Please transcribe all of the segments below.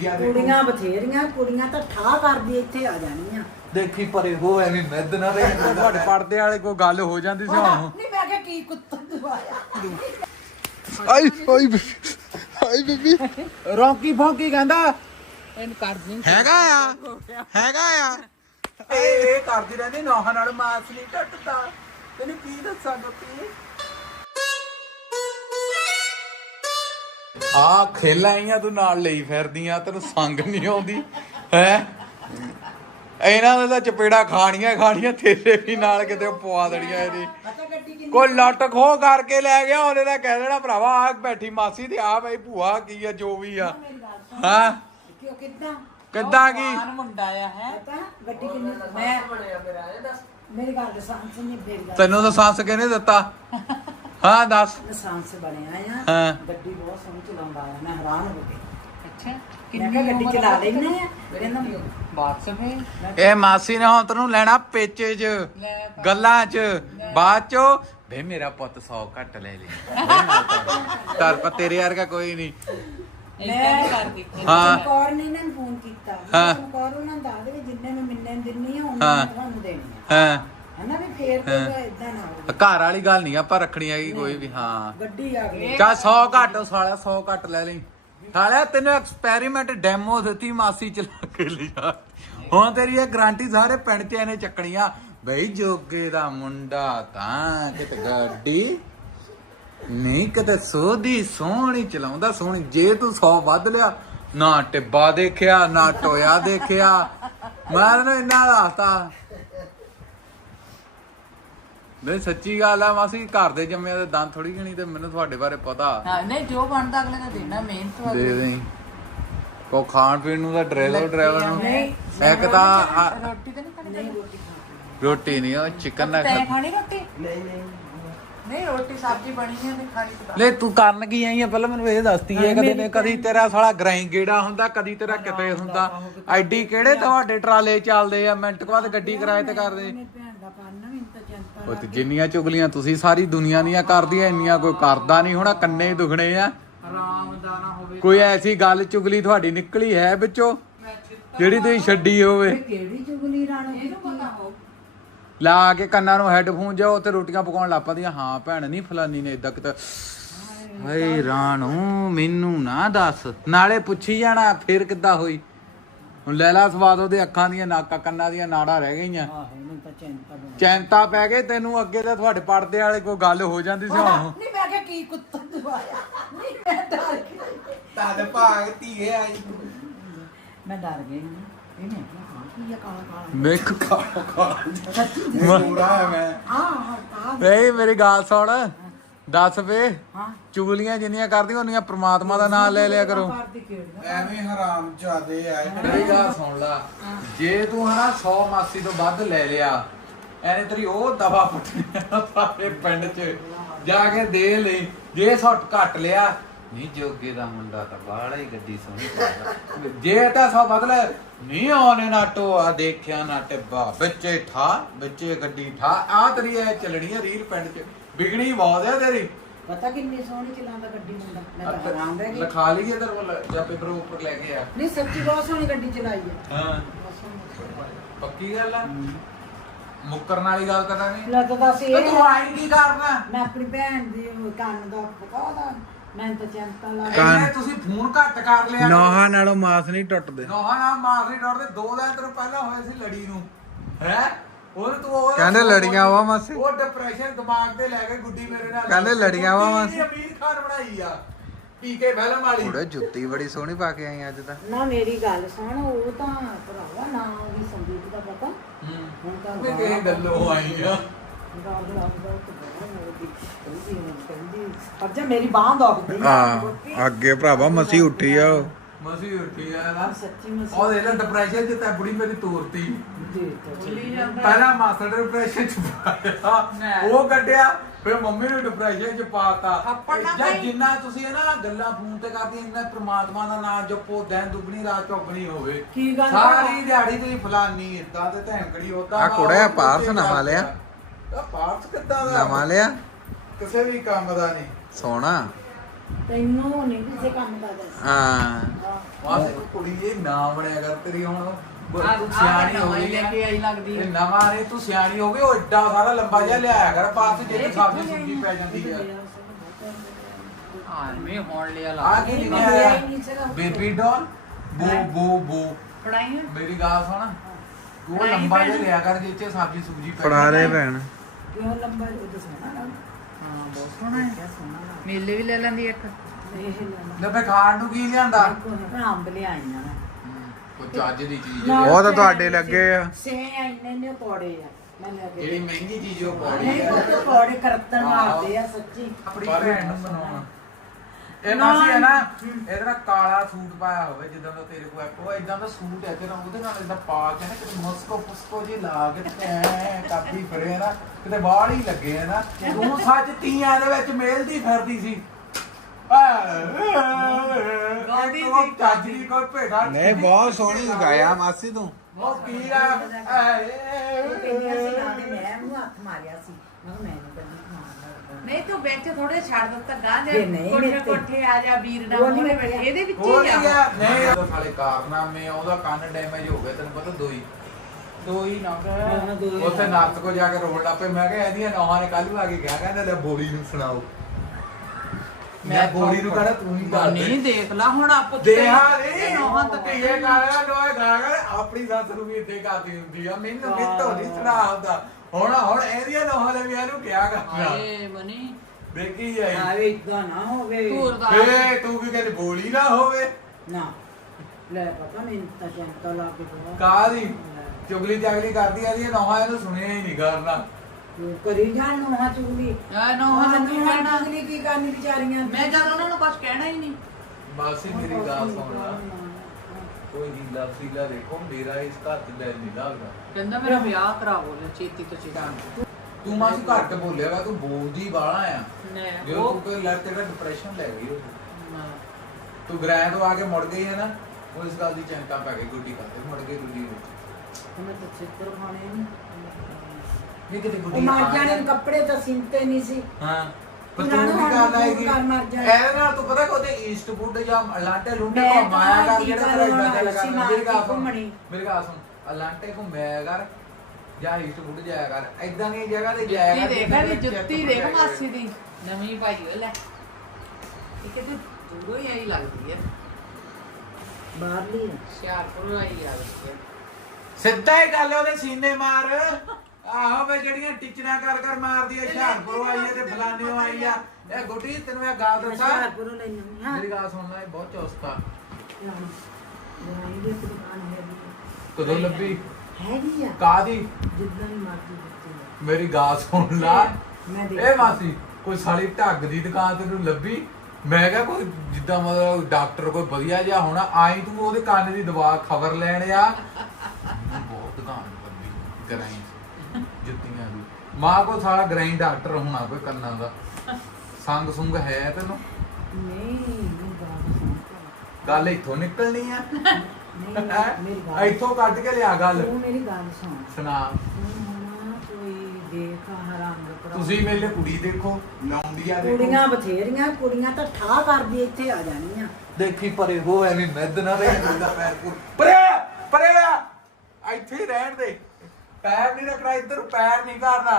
ਕਰਦੀ ਆ ਦੇਖੋ। ਕੁੜੀਆਂ ਬਥੇਰੀਆਂ ਕੁੜੀਆਂ ਤਾਂ ਠਾ ਕਰਦੀ ਇੱਥੇ ਆ ਜਾਣੀਆਂ। ਦੇਖੀ ਪਰੇ ਹੋ ਐਵੇਂ ਮਿੱਦ ਨਾ ਰਹੇ। ਤੁਹਾਡੇ ਪਰਦੇ ਵਾਲੇ ਕੋਈ ਗੱਲ ਹੋ ਜਾਂਦੀ ਸੀ ਹੁਣ? ਨਹੀਂ ਮੈਂ ਕਿਹਾ ਕੀ ਕੁੱਤਾ ਦਵਾਇਆ ਆਈ ਆਈ ਬੀਬੀ, ਆਈ ਬੀਬੀ। ਰੌਂਕੀ ਫੌਂਕੀ ਕਹਿੰਦਾ ਇਹਨੂੰ ਕਰ ਦੀ ਹੈਗਾ ਆ ਹੈਗਾ ਆ। ਇਹ ਇਹ ਕਰਦੀ ਰਹਿੰਦੀ ਨੌਹਾਂ ਨਾਲ ਮਾਸ ਨਹੀਂ ਟੱਟਦਾ ਤੈਨੂੰ ਕੀ ਦੱਸਾਂ ਗੱਪੀ ਆ ਖੇਲਾਂ ਆਈਆਂ ਤੂੰ ਨਾਲ ਲਈ ਫਿਰਦੀਆਂ ਤੈਨੂੰ ਸੰਗ ਨਹੀਂ ਆਉਂਦੀ ਹੈ? ਇਹਨਾਂ ਨੇ ਤਾਂ ਚਪੇੜਾ ਖਾਣੀਆਂ ਖਾਣੀਆਂ ਤੇਰੇ ਵੀ ਨਾਲ ਕਿਤੇ ਪਵਾ ਦੇਣੀਆਂ ਇਹਦੀ। ਪਤਾ ਗੱਡੀ ਕਿੰਨੀ ਕੋਈ ਲੱਟ ਖੋ ਕਰਕੇ ਲੈ ਗਿਆ ਉਹਨੇ ਤਾਂ ਕਹਿ ਦੇਣਾ ਭਰਾਵਾ ਆ ਬੈਠੀ ਮਾਸੀ ਤੇ ਆ ਬਈ ਭੂਆ ਕੀ ਆ ਜੋ ਵੀ ਆ। ਹਾਂ? ਕਿਉਂ ਕਿੱਦਾਂ? ਕਿੱਦਾਂ ਕੀ? ਮੁੰਡਾ ਆ ਹੈ? ਗੱਡੀ ਕਿੰਨੀ ਮੈਂ ਬਣਿਆ ਮੇਰਾ ਦੱਸ ਮੇਰੀ ਗੱਲ ਲਾਇਸੈਂਸ ਨਹੀਂ ਤੈਨੂੰ ਤਾਂ ਸੱਸ ਕਿਹਨੇ ਦਿੱਤਾ? ਹਾਂ ਦੱਸ। ਲਾਇਸੈਂਸ ਬਣਿਆ ਆ। ਹਾਂ। ਗੱਡੀ ਬਹੁਤ ਸੋਹਣੀ ਚਲਾਉਂਦਾ ਆ ਮੈਂ ਹੈਰਾਨ ਹੋ ਗਈ। ਅੱਛਾ ਮੈਂ ਕਿਹਾ ਗੱਡੀ ਚਲਾ ਲੈਣੇ ਆ। ਕਹਿੰਦਾ ਬਾਤ ਸਮੇ ਇਹ ਮਾਸੀ ਨੇ ਹੁਣ ਤੈਨੂੰ ਲੈਣਾ ਪੇਚੇ 'ਚ ਗੱਲਾਂ 'ਚ। ਬਾਅਦ 'ਚੋਂ ਵੇ ਮੇਰਾ ਪੁੱਤ 100 ਘੱਟ ਲੈ ਲੈ। ਤਰ ਪਰ ਤੇਰੇ ਵਰਗਾ ਕੋਈ ਨਹੀਂ। ਇਦਾਂ ਕਰਦੀ ਹਾਂ। ਚਮਕੌਰ ਨੇ ਇਹਨਾਂ ਨੂੰ ਫੋਨ ਕੀਤਾ। ਹਾਂ। ਚਮਕੌਰ ਉਹਨਾਂ ਨੂੰ ਦੱਸ ਦੇ ਵੀ ਜਿੰਨੇ ਨੂੰ ਮਿਲਣੇ ਦਿੰਨੀ ਆ ਹਾਂ। ਉਹਨਾਂ ਨੂੰ ਤੁਹਾਨੂੰ ਦੇਣੀ ਆ। ਹਾਂ। ਹਨਾ ਵੀ ਫੇਰ ਕੋਈ ਇਦਾਂ ਨਾ ਹੋਵੇ। ਘਰ ਵਾਲੀ ਗੱਲ ਨਹੀਂ ਆਪਾਂ ਰੱਖਣੀ ਹੈਗੀ ਕੋਈ ਵੀ ਹਾਂ। ਗੱਡੀ ਆ ਗਈ। ਚਾ 100 ਘੱਟ ਸਾਲਾ 100 ਘੱਟ ਲੈ ਲਈ। ਸਾਲਿਆ ਤੈਨੂੰ ਐਕਸਪੈਰੀਮੈਂਟ ਡੈਮੋ ਦਿੱਤੀ ਮਾਸੀ ਚਲਾ ਕੇ ਲਿਆ ਹੁਣ ਤੇਰੀ ਇਹ ਗਾਰੰਟੀ ਸਾਰੇ ਪਿੰਡ 'ਚ ਇਹਨੇ ਚੱਕਣੀਆਂ। ਬਈ ਜੋਗੇ ਦਾ ਮੁੰਡਾ ਤਾਂ ਕਿਤੇ ਗੱਡੀ ਨਹੀਂ ਕਿਤੇ ਸੋਧੀ ਸੋਹਣੀ ਚਲਾਉਂਦਾ ਸੋਹਣੀ। ਜੇ ਤੂੰ 100 ਵੱਧ ਲਿਆ ਨਾ ਟਿੱਬਾ ਦੇਖਿਆ ਨਾ ਟੋਇਆ ਦੇਖਿਆ। ਮੈਂ ਤੈਨੂੰ ਇੰਨਾ ਦੱਸਤਾ ਨਹੀਂ ਸੱਚੀ ਗੱਲ ਆ ਮਾਸੀ ਘਰ ਦੇ ਜੰਮਿਆਂ ਦੇ ਦੰਦ ਥੋੜੀ ਗਣੀ ਤੇ ਮੈਨੂੰ ਤੁਹਾਡੇ ਬਾਰੇ ਪਤਾ। ਹਾਂ ਨਹੀਂ ਜੋ ਬਣਦਾ ਅਗਲੇ ਦਾ ਦੇਣਾ ਮਿਹਨਤ ਵਾਲੀ। ਦੇ ਦੇ ਕੋ ਖਾਣ ਪੀਣ ਨੂੰ ਤਾਂ ਡਰਾਈਵਰ ਡਰਾਈਵਰ ਨੂੰ। ਨਹੀਂ, ਇੱਕ ਤਾਂ ਆ- ਰੋਟੀ ਤਾਂ ਨਹੀਂ ਖਾਣੀ ਰੋਟੀ ਨਹੀਂ ਉਹ ਚਿਕਨ ਨਾ ਤੈਂ ਖਾਣੀ ਰੋਟੀ? ਨਹੀਂ ਨਹੀਂ ਨਹੀਂ। ਰੋਟੀ ਸਬਜ਼ੀ ਬਣੀ ਹੈ ਤੇ ਖਾਣੀ ਤਾਂ। ਲੈ ਤੂੰ ਕਰਨ ਕੀ ਆਈ ਆ? ਪਹਿਲਾਂ ਮੈਨੂੰ ਇਹ ਦੱਸਤੀ ਹੈ ਕਦੇ ਨੇ ਕਦੀ ਤੇਰਾ ਸਾਲਾ ਗਰਾਈ ਗੇੜਾ ਹੁੰਦਾ ਕਦੀ ਤੇਰਾ ਕਿਤੇ ਹੁੰਦਾ। ਐਡੀ ਕਿਹੜੇ ਤੁਹਾਡੇ ਟਰਾਲੇ ਚੱਲਦੇ ਆ? ਮਿੰਟ ਕੁ ਬਾਅਦ ਗੱਡੀ ਕਿਰਾਏ ਤੇ ਕਰਦੇ ਮੇਰੀ ਭੈਣ ਦਾ ਪਾਣਾ ਵੀ ਤਾਂ ਚੰਤਾ ਉਹ ਤੇ ਜਿੰਨੀਆਂ ਚੁਗਲੀਆਂ ਤੁਸੀਂ ਸਾਰੀ ਦੁਨੀਆ ਦੀਆਂ ਕਰਦੀਆਂ ਇੰਨੀਆਂ ਕੋਈ ਕਰਦਾ ਨਹੀਂ ਹੋਣਾ ਕੰਨੇ ਹੀ ਦੁਖਣੇ ਆ। ਆਰਾਮ ਦਾ ਨਾ ਹੋਵੇ ਕੋਈ ਐਸੀ ਗੱਲ ਚੁਗਲੀ ਤੁਹਾਡੀ ਨਿਕਲੀ ਹੈ ਵਿੱਚੋਂ ਜਿਹੜੀ ਤੁਸੀਂ ਛੱਡੀ ਹੋਵੇ? ਕਿਹੜੀ ਚੁਗਲੀ ਰਾਣੋ ਇਹਨੂੰ ਪਤਾ ਹੋ ਲਾ ਕੇ ਕੰਨਾਂ ਨੂੰ ਹੈੱਡਫੋਨ ਜਾਓ ਤੇ ਰੋਟੀਆਂ ਪਕਾਉਣ ਲੱਗ ਪਦੀਆਂ ਹਾਂ ਭੈਣ ਨਹੀਂ ਫਲਾਨੀ ਨੇ ਇਦਾਂ ਕਿਤੇ। ਹਾਏ ਰਾਣੂ ਮੈਨੂੰ ਨਾ ਦੱਸ। ਨਾਲੇ ਪੁੱਛੀ ਜਾਣਾ ਫਿਰ ਕਿੱਦਾਂ ਹੋਈ? ਹੁਣ ਲੈ ਲਾ ਸਵਾਦ ਉਹਦੇ ਅੱਖਾਂ ਦੀਆਂ ਨਾਕਾਂ ਕੰਨਾਂ ਦੀਆਂ ਨਾੜਾਂ ਰਹਿ ਗਈਆਂ। ਆਹੋ ਮੈਨੂੰ ਤਾਂ ਚਿੰਤਾ ਬਣੀ ਚੈਂਤਾ ਪੈ ਗਏ ਤੈਨੂੰ ਅੱਗੇ ਤਾਂ ਤੁਹਾਡੇ ਪਰਦੇ ਵਾਲੇ ਕੋਈ ਗੱਲ ਹੋ ਜਾਂਦੀ ਸੀ ਹੁਣ। ਨਹੀਂ ਮੈਂ ਕਿਹਾ ਕੀ ਕੁੱਤਾ ਦਵਾਇਆ ਨਹੀਂ ਮੈਂ ਡਰ ਗਈ। ਤਦ ਭਾਗ ਧੀਏ ਆਈ। ਮੈਂ ਡਰ ਗਈ ਇਹ ਨਹੀਂ ਕਿਹਾ ਕੀ ਆ ਕਾਲਾ ਕਾਲਾ। ਮੇਕ ਕਾਲਾ ਕਾਲਾ। ਪੂਰਾ ਹੈ ਮੈਂ। ਹਾਂ ਹਾਂ ਆ ਵੇ ਮੇਰੀ ਗੱਲ ਸੁਣ। ਦੱਸ ਵੇ ਹਾਂ। ਚੁਗਲੀਆਂ ਜਿੰਨੀਆਂ ਕਰਦੀਆਂ ਉਹਨੀਆਂ ਪ੍ਰਮਾਤਮਾ ਦਾ ਨਾਮ ਲੈ ਲਿਆ ਕਰੋ। ਕਰਦੀ ਕਿਹੜਾ ਐਵੇਂ ਹਰਾਮ ਜਾਦੇ ਆ ਮੇਰੀ ਗੱਲ ਸੁਣ ਲਾ। ਜੇ ਤੂੰ ਹਨਾ 100 ਮਾਸੀ ਤੋਂ ਵੱਧ ਲੈ ਲਿਆ ਐਨੇ ਤੇਰੀ ਉਹ ਦਵਾ ਪੱਟਣੀ ਸਾਰੇ ਪਿੰਡ 'ਚ ਜਾ ਕੇ ਦੇ ਲਈ। ਜੇ ਸੱਟ ਘੱਟ ਲਿਆ ਨਹੀਂ ਜੋਗੇ ਦਾ ਮੁੰਡਾ ਤਾਂ ਬਾਹਲਾ ਹੀ ਗੱਡੀ ਸੋਹਣੀ ਪਾਉਂਦਾ ਜੇ ਤਾਂ 100 ਵੱਧ ਲੈ ਨਹੀਂ ਆਉਣੇ ਨਾ ਟੋਆ ਦੇਖਿਆ ਨਾ ਟਿੱਬਾ ਵਿੱਚੇ ਠਾ ਵਿੱਚੇ ਗੱਡੀ ਠਾ। ਆ ਤੇਰੀ ਇਹ ਚੱਲਣੀ ਆ ਰੀਲ ਪਿੰਡ 'ਚ। ਵਿਗਣੀ ਬਹੁਤ ਆ ਤੇਰੀ। ਪਤਾ ਕਿੰਨੀ ਸੋਹਣੀ ਚਲਾਉਂਦਾ ਗੱਡੀ ਮੁੰਡਾ। ਮੈਂ ਤਾਂ ਹੈਰਾਨ ਰਹਿ ਗਈ। ਲਿਖਾ ਲਈਏ ਤੇਰੇ ਕੋਲ ਜਾਂ ਪੇਪਰ ਉੱਪਰ ਲੈ ਕੇ ਆ। ਨਹੀਂ ਸੱਚੀ ਬਹੁਤ ਸੋਹਣੀ ਗੱਡੀ ਚਲਾਈ ਹੈ। ਹਾਂ। ਪੱਕੀ ਗੱਲ ਆ? ਮੁੱਕਰਨ ਵਾਲੀ ਗੱਲ ਤਾਂ ਨਹੀਂ। ਲੈ ਤਾਂ ਦੱਸ ਤੇ ਇਹ ਤੂੰ ਆਈ ਕੀ ਕਰਨਾ। ਮੈਂ ਆਪਣੀ ਭੈਣ ਦੀ ਕੰਨ ਦਾ ਪਕਾਦਾ ਮੈਂ ਤਾਂ ਚਿੰਤਾ ਲਾ ਇਹਨੇ ਤੁਸੀਂ ਫੋਨ ਘੱਟ ਕਰ ਲਿਆ। ਨੋਹਾਂ ਨਾਲੋਂ ਮਾਸ ਨਹੀਂ ਟੁੱਟਦੇ। ਨੋਹਾ ਨਾ ਮਾਰਨੀ ਡਰਦੇ ਦੋ ਦਿਨ ਤੈਨੂੰ ਪਹਿਲਾਂ ਹੋਏ ਸੀ ਲੜੀ ਨੂੰ। ਹੈ? ਉਹ ਤੂੰ ਉਹ ਕਹਿੰਦੇ ਲੜੀਆਂ ਵਾ ਮਾਸੀ। ਉਹ ਡਿਪਰੈਸ਼ਨ ਦਿਮਾਗ ਤੇ ਲੈ ਕੇ ਗੁੱਡੀ ਮੇਰੇ ਨਾਲ ਕਹਿੰਦੇ ਲੜੀਆਂ ਵਾ ਗੁੱਡੀ ਮਾਸੀ। ਅਮੀਰ ਖਾਨ ਬਣਾਈ ਆ ਪੀਕੇ ਫਿਲਮ ਵਾਲੀ ਕੁੜੇ ਜੁੱਤੀ ਬੜੀ ਸੋਹਣੀ ਪਾ ਕੇ ਆਈ ਅੱਜ ਤਾਂ ਨਾ ਮੇਰੀ ਗੱਲ ਸੁਣ ਉਹ ਤਾਂ ਭਰਾਵਾ ਨਾ ਵੀ ਸੰਗੀਤ ਦਾ ਪਤਾ ਹੂੰ ਹੁਣ ਤਾਂ ਮੈਂ ਕਿਹੇ ਗੱਲੋਂ ਆਈ ਆ ਅੱਗੇ ਭਰਾਵਾ ਮਸੀ ਉੱਠੀ ਆ ਉਹ। ਮਸੀ ਉੱਠੀ ਆ ਨਾ। ਸੱਚੀ ਮੈਂ ਉਹ ਲੈ ਡਿਪਰੈਸ਼ਨ ਚ ਤਾਂ ਬੁੜੀ ਮੇਰੀ ਤੋਰਤੀ। ਭੁੱਲੀ ਜਾਂਦਾ। ਪਹਿਲਾਂ ਮਾਸਟਰ ਡਿਪਰੈਸ਼ਨ ਚ ਪਾਇਆ। ਉਹ ਕੱਢਿਆ ਫਿਰ ਮੰਮੀ ਨੂੰ ਡਿਪਰੈਸ਼ਨ ਚ ਪਾਤਾ। ਜਾਂ। ਜਿੰਨਾ ਤੁਸੀਂ ਇਹ ਨਾ ਗੱਲਾਂ ਫੋਨ ਤੇ ਕਰਦੇ ਇੰਨਾ ਪ੍ਰਮਾਤਮਾ ਦਾ ਨਾਮ ਜਪੋ ਦਿਨ ਦੁਗਣੀ ਰਾਤ ਚੌਗਣੀ ਹੋਵੇ। ਕੀ ਗੱਲ ਸਾਰੀ ਦਿਹਾੜੀ ਤੇ ਫਲਾਨੀ ਇਦਾਂ ਤੇ ਧੈਂਕੜੀ ਉਦਾਂ ਆਹ ਕੁੜਾ ਪਾਰਸ ਨਵਾਂ ਲਿਆ। ਆ ਪਾਰਸ ਕਿੱਦਾਂ ਦਾ? ਨਵਾਂ ਲਿਆ। ਕਿਸੇ ਵੀ ਕੰਮ ਦਾ ਨਹੀਂ। ਸੋਹਣਾ। ਤੈਨੂੰ ਨਹੀਂ ਕਿਸੇ ਕੰਮ ਦਾ ਦੱਸ। ਹਾਂ। ਹਾਂ। ਮਾਸੀ ਤੂੰ ਕੁੜੀ ਇਹ ਨਾ ਬਣਿਆ ਕਰ ਤੇਰੀ ਹੁਣ। ਬ- ਆਹ- ਤੂੰ ਆਹ ਸਿਆਣੀ ਹੋ ਨਵਾਂ ਹੀ ਗਈ ਲੈ ਕੇ ਆਈ ਲੱਗਦੀ ਹੈ। ਇਹ ਨਵਾਂ ਨਹੀਂ ਤੂੰ ਸਿਆਣੀ ਹੋ ਗਈ ਉਹ ਏਡਾ ਸਾਰਾ ਲੰਬਾ ਜਿਹਾ ਲਿਆਇਆ ਕਰ ਪਾਸ ਜੇ ਇਹ ਸਬਜ਼ੀ ਕਿੱਥੋਂ ਸੁੱਕੀ ਪੈ ਜਾਂਦੀ ਹੈ ਹਾਂ ਮੈਂ ਹੁਣ ਲਿਆ ਲਾ। ਆ ਕੀ ਇਹ ਲਿਖਿਆ ਲਿਆ ਹੀ ਹੈ ਨਹੀਂ ਸੀਗਾ। ਬੇਬੀ ਡਾਲ? ਬੂ ਬੂ ਬੂ। ਪੜਾਈਆਂ ਮੇਰੀ ਗੱਲ ਸੁਣ। ਤੂੰ ਉਹ ਪੜ੍ਹਾਈ ਲੰਬਾ ਜਿਹਾ ਭੈਣ। ਲਿਆ ਕਰ ਜਿੱਥੇ ਸਬਜ਼ੀ ਸੁਬਜੀ ਪੈ ਫੜਾ ਦੇ ਜਾਂਦੀ ਹੈ। ਭੈਣ। ਕਿਉਂ ਲੰਬਾ ਉਹ ਦੱਸਣਾ ਨਾ ਹਾਂ ਬਹੁਤ ਸੋਹਣਾ ਹੈ। ਮੇਲੇ ਵੀ ਲੈ ਲੈਂਦੀ ਇੱਕ। ਇਹ ਲੈ ਲੈ ਫੇ ਖਾਣ ਨੂੰ ਕੀ ਲਿਆਂਦਾ? ਲਾ ਅੰਬ ਲਿਆਈਆਂ ਨਾ। ਕੋਈ ਚੱਜ ਦੀ ਚੀਜ਼ ਨਾ, ਹੈ। ਉਹ ਤਾਂ ਤੁਹਾਡੇ ਲੱਗੇ ਆ। ਸੇ ਇੰਨੇ ਨੇ ਪੌੜੇ ਆ ਮੈਂ ਲੈ ਕੇ ਜਿਹੜੀ ਮਹਿੰਗੀ ਚੀਜ਼ ਉਹ ਪੌੜੀ ਨਹੀਂ ਹੈ ਉਹ ਪੌੜੇ ਕਰਤਨ ਮਾਰਦੇ ਆ ਸੱਚੀ। ਆਪਣੀ ਭੈਣ ਨੂੰ ਬਣਾਉਣਾ। ਇਹ ਮਾਸੀ ਹੈ ਨਾ ਇਹਦਾ ਨਾ ਕਾਲਾ ਸੂਟ ਪਾਇਆ ਹੋਵੇ ਜਿੱਦਾਂ ਦਾ ਤੇਰੇ ਕੋਲ ਉਹ ਇਦਾਂ ਦਾ ਸੂਟ ਹੈ ਤੇਰਾ ਉਹਦੇ ਨਾਲ ਇਦਾਂ ਪਾ ਕੇ ਨਾ ਕਿਤੇ ਮਸਕੋ ਫਸਕੋ ਜੀ ਲਾ ਕੇ ਤੇ ਕਾਪੀ ਫਰੇ ਨਾ। ਕਿਤੇ ਬਾਹਰ ਹੀ ਲੱਗੇ ਆ ਨਾ। ਤੂੰ ਸੱਚ ਤੀਆਂ ਦੇ ਵਿੱਚ ਮੇਲਦੀ ਫਿਰਦੀ ਸੀ। ਗਾਉਂਦੀ ਸੀ। ਚੱਜ ਦੀ ਕੋਈ ਭੇਡਾ ਨਹੀਂ ਬਹੁਤ ਸੋਹਣੀ ਗਾਇਆ ਮਾਸੀ ਤੂੰ। ਉਹ ਕੀ ਆ ਨਹੀਂ ਨਹੀਂ ਤੂੰ ਵਿੱਚ ਥੋੜੇ ਛੱਡ ਦਿੱਤਾ ਗਾਂ ਜੇ ਜੇ ਨਹੀਂ ਕੋਠੇ ਵਿੱਚ- ਕੋਠੇ ਆ ਜਾ ਵੀਰ ਦਾ ਉਹ ਨਹੀਂ ਮੋਰੇ ਵਿੱਚ- ਇਹਦੇ ਵਿੱਚ ਹੋਰ ਹੀ ਕੀ ਆ। ਆ। ਨਹੀਂ ਉਹਦਾ ਸਾਲੇ ਕਾਰਨਾਮੇ ਆ, ਉਹਦਾ ਕੰਨ ਡੈਮੇਜ ਹੋ ਗਿਆ ਤੈਨੂੰ ਪਤਾ ਦੋਈ ਦੋ ਹੀ ਨਾ ਹਾਂ, ਦੋ ਹੀ ਉੱਥੇ ਨਾ। ਨਰਸ ਕੋ ਜਾ ਕੇ ਰੋਣ ਲੱਪੇ ਮੈਂ ਕਿਹਾ ਇਹਦੀਆਂ ਨੌਹਾਂ ਨੇ ਕੱਲ ਆ ਕੇ ਕਿਹਾ ਕਹਿੰਦਾ ਲੈ ਬੋਲੀ ਨੂੰ ਸੁਣਾਓ। ਮੈਂ ਬੋਲੀ ਨੂੰ ਕਹਿੰਦਾ ਤੂੰ ਹੀ ਦੱਸ। ਦੇ ਨਹੀਂ ਦੇਖ ਲਾ ਹੁਣ ਆਪ ਦੇਹਾ ਰੇ ਨੋਹਾਂ ਤਾਂ ਇਹ ਗਾਇਆ ਲੋਏ ਗਾ ਗਾ ਆਪਣੀ ਸੱਸ ਨੂੰ ਵੀ ਇੱਥੇ ਕਰਦੀ ਹੁੰਦੀ ਆ। ਮੈਨੂੰ ਕਿਤੋਂ ਨਹੀਂ ਸੁਣਾ ਹੁੰਦਾ ਹੁਣ ਹੁਣ ਇਹਦੀਆਂ ਨੌਹਾਂ ਨੇ ਵੀ ਇਹਨੂੰ ਕਿਹਾ ਕਰਨਾ। ਹਾਏ ਮਨੀ। ਦੇਖੀ ਜਾਈ। ਆਵੇ ਇਦਾਂ ਨਾ ਹੋਵੇ। ਤੂਰ ਦਾ ਏ ਤੂੰ ਵੀ ਕਹਿੰਦੀ ਬੋਲੀ ਨਾ ਹੋਵੇ। ਨਾ। ਲੈ ਪਤਾ ਨਹੀਂ ਤਾਂ ਚੰਤਾ ਲਾ ਕੇ ਬੋਲਾ ਕਾਦੀ ਚੁਗਲੀ ਚਾਗਲੀ ਕਰਦੀ ਆ ਜੀ ਨੌਹਾਂ ਇਹਨੂੰ ਸੁਣਿਆ ਹੀ ਨਹੀਂ ਕਰਨਾ ਤੂੰ ਕਰੀ ਜਾਣ ਨੂੰ ਹਾਂ ਚੁਗਲੀ। ਆ ਨੋਹਾਂ ਨੇ ਕੀ ਕਹਿਣਾ। ਚੁਗਲੀ ਕੀ ਕਰਨੀ ਵਿਚਾਰੀਆਂ ਮੈਂ ਜਦ ਉਹਨਾਂ ਨੂੰ ਕੁਝ ਕਹਿਣਾ ਹੀ ਨਹੀਂ। ਬਸ ਹੀ ਮੇਰੀ ਗੱਲ ਸੁਣ ਲਾ। ਕੋਈ ਹੀਲਾ ਫੀਲਾ ਦੇਖੋ ਮੇਰਾ ਇਸ ਘਰ ਚ ਲੈ ਨਹੀਂ ਲੱਗਦਾ। ਕਹਿੰਦਾ ਮੇਰਾ ਵਿਆਹ ਕਰਾਵੋ ਲੈ ਛੇਤੀ ਤੋਂ ਛੇਤੀ। ਤੂੰ ਮਾਸੀ ਘੱਟ ਬੋਲਿਆ ਵਾ ਤੂੰ ਬੋਲਦੀ ਬਾਲਾ ਆ। ਨੇ ਜੇ ਤੂੰ ਉਹ ਕੋਈ ਲੱਗ ਤੇਰਾ ਡਿਪਰੈਸ਼ਨ ਲੈ ਗਈ ਉਹ। ਤੂੰ ਗ੍ਰੈਂਡ ਤੋਂ ਆ ਕੇ ਮੁੜ ਗਈ ਹੈ ਨਾ ਉਹ ਇਸ ਗੱਲ ਦੀ ਚਿੰਤਾ ਪੈ ਗਈ ਗੁੱਡੀ ਖਾਤੇ ਮੁੜ ਗਈ ਗੁੱਡੀ ਨੂੰ ਤਾਂ ਨਹੀਂ ਕਿਤੇ ਗੁੱਡੀ ਮਰ ਜਾਣੇ ਲੈ। ਕੱਪੜੇ ਤਾਂ ਸਿੰਤੇ ਨਹੀਂ ਸੀ। ਹਾਂ ਪਰ ਤੂੰ ਨੂੰ ਵੀ ਗੱਲ ਆਏਗੀ। ਇਹਦੇ ਨਾਲ ਤੂੰ ਪਤਾ ਕੋਤੇ ਈਸਟ ਵੁੱਡ ਜਾਂ ਅਲਾਂਟੇ ਲੁੰਡੇ ਮੈਂ ਘੁੰਮਾਇਆ ਤਾਂ ਕਰ ਜਿਹੜੇ ਤੇਰਾ ਇਦਾਂ ਲਗਾ ਮੇਰੀ ਕੇ ਸੁਣ ਘੁੰਮਣੀ। ਮੇਰੀ ਗੱਲ ਸੁਣ ਅਲਾਂਟੇ ਘੁੰਮਿਆ ਕਰ ਜਾਂ ਈਸਟ ਵੁੱਡ ਜਾਇਆ ਕਰ ਇਦਾਂ ਦੀ ਜਗ੍ਹਾ ਤੇ ਜਾਇਆ ਕਰ ਦੇਖ ਤੇਰੇ ਜੁੱਤੀ ਦੇਖ ਮਾਸੀ ਦੀ। ਨਵੀਂ ਪਾਈ ਹੋਈ ਲੈ। ਇਹ ਕਿਤੇ ਦੂਰੋਂ ਹੀ ਆਈ ਲੱਗਦੀ ਹੈ ਬਾਹਰਲੀ ਹੁਸ਼ਿਆਰਪੁਰ ਆਈ ਲੱਗਦੀ ਹੈ ਸਿੱਧਾ ਹੀ ਗੱਲ ਉਹਦੇ ਸੀਨੇ ਮਾਰ। ਆਹੋ ਵੇ ਜਿਹੜੀਆਂ ਟੀਚਰਾਂ ਕਰ ਕਰ ਮਾਰਦੀ ਆ ਹੁਸ਼ਿਆਰਪੁਰੋਂ ਆਈ ਤੇ ਫਲਾਨਿਓ ਆਈ ਆ। ਇਹ ਗੁੱਡੀ ਤੈਨੂੰ ਇਹ ਗੱਲ ਦੱਸਾਂ? ਹੁਸ਼ਿਆਰਪੁਰੋਂ ਲੈਣੀ ਹਾਂ ਮੇਰੀ ਗੱਲ ਸੁਣ ਲੈ ਬਹੁਤ ਚੌਸਤਾ। ਕਦੋਂ ਲੱਭੀ? ਹੈਗੀ ਆ। ਕਾਦੀ ਜਿੱਦਾਂ ਦੀ ਮਰਜ਼ੀ ਦਿੱਤੀ ਆ। ਮੇਰੀ ਗੱਲ ਸੁਣ ਲਾ। ਇਹ ਮਾਸੀ ਕੋਈ ਸਾਲੀ ਢੱਗ ਦੀ ਦੁਕਾਨ ਤੈਨੂੰ ਲੱਭੀ? ਮੈਂ ਕਿਹਾ ਕੋਈ ਜਿੱਦਾਂ ਮਤਲਬ ਡਾਕਟਰ ਕੋਈ ਵਧੀਆ ਜਿਹਾ ਹੋਣਾ ਆਈ ਤੂੰ ਉਹਦੇ ਕੰਨ ਦੀ ਦਵਾ ਖਬਰ ਲੈਣ ਆ। ਦੁਕਾਨ ਲੱਭੀ ਗਰਾਈ ਜੁੱਤੀਆਂ ਦੀ। ਮਾਂ ਕੋ ਸਾਲਾ ਗਰਾਈ ਡਾਕਟਰ ਹੋਣਾ ਕੋਈ ਕੰਨਾਂ ਦਾ। ਸੰਗ ਸੁੰਗ ਹੈ ਤੈਨੂੰ? ਨਹੀਂ ਗੱਲ ਇੱਥੋਂ ਨਿਕਲਣੀ ਆ। ਇੱਥੋਂ ਕੱਢ ਕੇ ਲਿਆ ਗੱਲ। ਤੂੰ ਮੇਰੀ ਗੱਲ ਸੁਣ। ਤੁਸੀਂ ਮੇਰੇ ਕੁੜੀ ਦੇਖੋ ਲੌਂਡੀਆਂ ਦੇਖੋ। ਕੁੜੀਆਂ ਬਥੇਰੀਆਂ ਕੁੜੀਆਂ ਤਾਂ ਠਾ ਕਰਦੀ ਇੱਥੇ ਆ ਜਾਣੀਆਂ। ਦੇਖੀ ਪਰੇ ਹੋ ਐਵੇਂ ਮੈਦ ਨਾ ਰਹਿ ਜਾਂਦਾ ਪੈਰ ਪੁਰ। ਪਰੇ ਪਰੇ ਆ! ਇੱਥੇ ਹੀ ਰਹਿਣ ਦੇ। ਪੈਰ ਨਹੀਂ ਰੱਖਣਾ ਇੱਧਰ ਪੈਰ ਨਹੀਂ ਕਰਨਾ।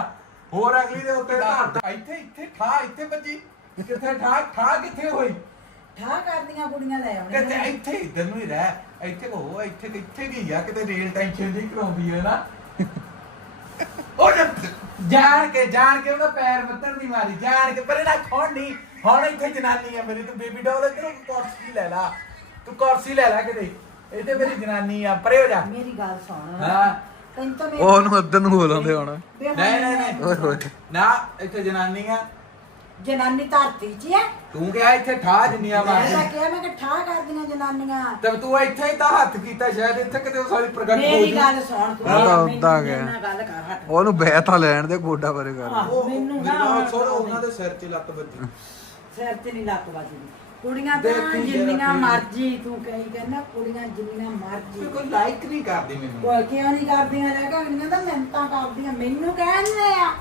ਹੋਰ ਅਗਲੀ ਦੇ ਉੱਤੇ ਧਰ ਇੱਥੇ ਇੱਥੇ ਠਾ ਇੱਥੇ ਵੱਜੀ ਕਿੱਥੇ ਠਾ ਠਾ ਕਿੱਥੇ ਹੋਈ? ਠਾ ਕਰਦੀਆਂ ਕੁੜੀਆਂ ਲੈ ਆਉਣੀਆਂ। ਇੱਥੇ ਇੱਧਰ ਨੂੰ ਹੀ ਰਹਿ। ਇੱਥੇ ਕੋ ਇੱਥੇ ਕਿੱਥੇ ਗਈ ਆ? ਕਿਤੇ ਰੇਲ ਟੈਨਸ਼ਨ ਦੀ ਕਰਾਉਂਦੀ ਹੈ ਨਾ। ਉਹ ਜਾਣ ਕੇ ਜਾਣ ਕੇ ਉਹਦਾ ਪੈਰ ਮੱਤਰ ਨਹੀਂ ਮਾਰੀ ਜਾਣ ਕੇ। ਪਰੇ ਨਾ ਖੋਣ ਨਹੀਂ ਹੁਣ ਇੱਥੇ ਜਨਾਨੀ ਆ ਮੇਰੀ ਤੂੰ ਬੇਬੀ ਡੋਲ ਇੱਧਰ ਕੁਰਸੀ ਲੈ ਲਾ। ਤੂੰ ਕੁਰਸੀ ਲੈ ਲੈ ਕਿਤੇ। ਇੱਥੇ ਮੇਰੀ ਜਨਾਨੀ ਆ ਪਰੇ ਹੋ ਜਾ। ਮੇਰੀ ਗੱਲ ਸੁਣ। ਹਾਂ। ਤੈਨੂੰ ਤਾਂ ਉਹ ਉਹਨੂੰ ਅੱਧਰ ਨੂੰ ਬੋਲਾਉਂਦੇ ਹੁਣ। ਨਹੀਂ ਨਹੀਂ ਨਹੀਂ। ਓਏ ਹੋਏ ਨਾ ਇੱਥੇ ਜਨਾਨੀ ਆ। ਜਨਾਨੀ ਧਰਤੀ 'ਚ ਹੈ ਤੂੰ ਕਿਹਾ ਇੱਥੇ ਠਾ ਜਿੰਨੀਆਂ ਮੈਂ ਤਾਂ ਮਾਰਦੀ। ਕਿਹਾ ਮੈਂ ਕਿ ਠਾ ਕਰਦੀਆਂ ਜਨਾਨੀਆਂ। ਤੇ ਤੂੰ ਇੱਥੇ ਹੀ ਤਾਂ ਹੱਥ ਕੀਤਾ ਸ਼ਾਇਦ ਇੱਥੇ ਕਿਤੇ ਉਹ ਸਾਰੀ ਪ੍ਰਗਟ ਹੋ ਮੇਰੀ ਜੂ ਗੱਲ ਸੁਣ ਤੂੰ ਉਹ ਤਾਂ ਮੈਨੂੰ ਉੱਦਾਂ ਮੇਰੇ ਗਿਆ। ਨਾਲ ਗੱਲ ਕਰ ਹਟ। ਉਹਨੂੰ ਬਹਿਤਾ ਲੈਣ ਦੇ ਗੋਡਾ ਪਰੇ ਕਰ। ਉਹ ਮੈਨੂੰ ਨਾ ਉਹਨਾਂ ਦੇ ਸਿਰ 'ਚ ਲੱਤ ਵੱਜੀ। ਸਿਰ ਤੇ ਨਹੀਂ ਲੱਕ ਵੱਜਦੀ। ਕੁੜੀਆਂ ਤਾਂ ਦੇਖੀ ਜਰਾ ਜਿੰਨੀਆਂ ਫਿਰ। ਮਰਜ਼ੀ ਤੂੰ ਕਹੀ ਕਹਿੰਦਾ ਕੁੜੀਆਂ ਜਿੰਨੀਆਂ ਮਰਜ਼ੀ। ਕੋਈ ਲਾਈਕ ਨਹੀਂ ਕਰਦੀ ਮੈਨੂੰ। ਕੋਈ ਕਿਉਂ ਨਹੀਂ ਕਰਦੀਆਂ? ਲੈ ਕੇ ਅਗਲੀਆਂ ਤਾਂ ਮਿਹਨਤਾਂ ਕਰਦੀਆਂ। ਮੈਨੂੰ ਕਹਿੰਦੇ ਆ।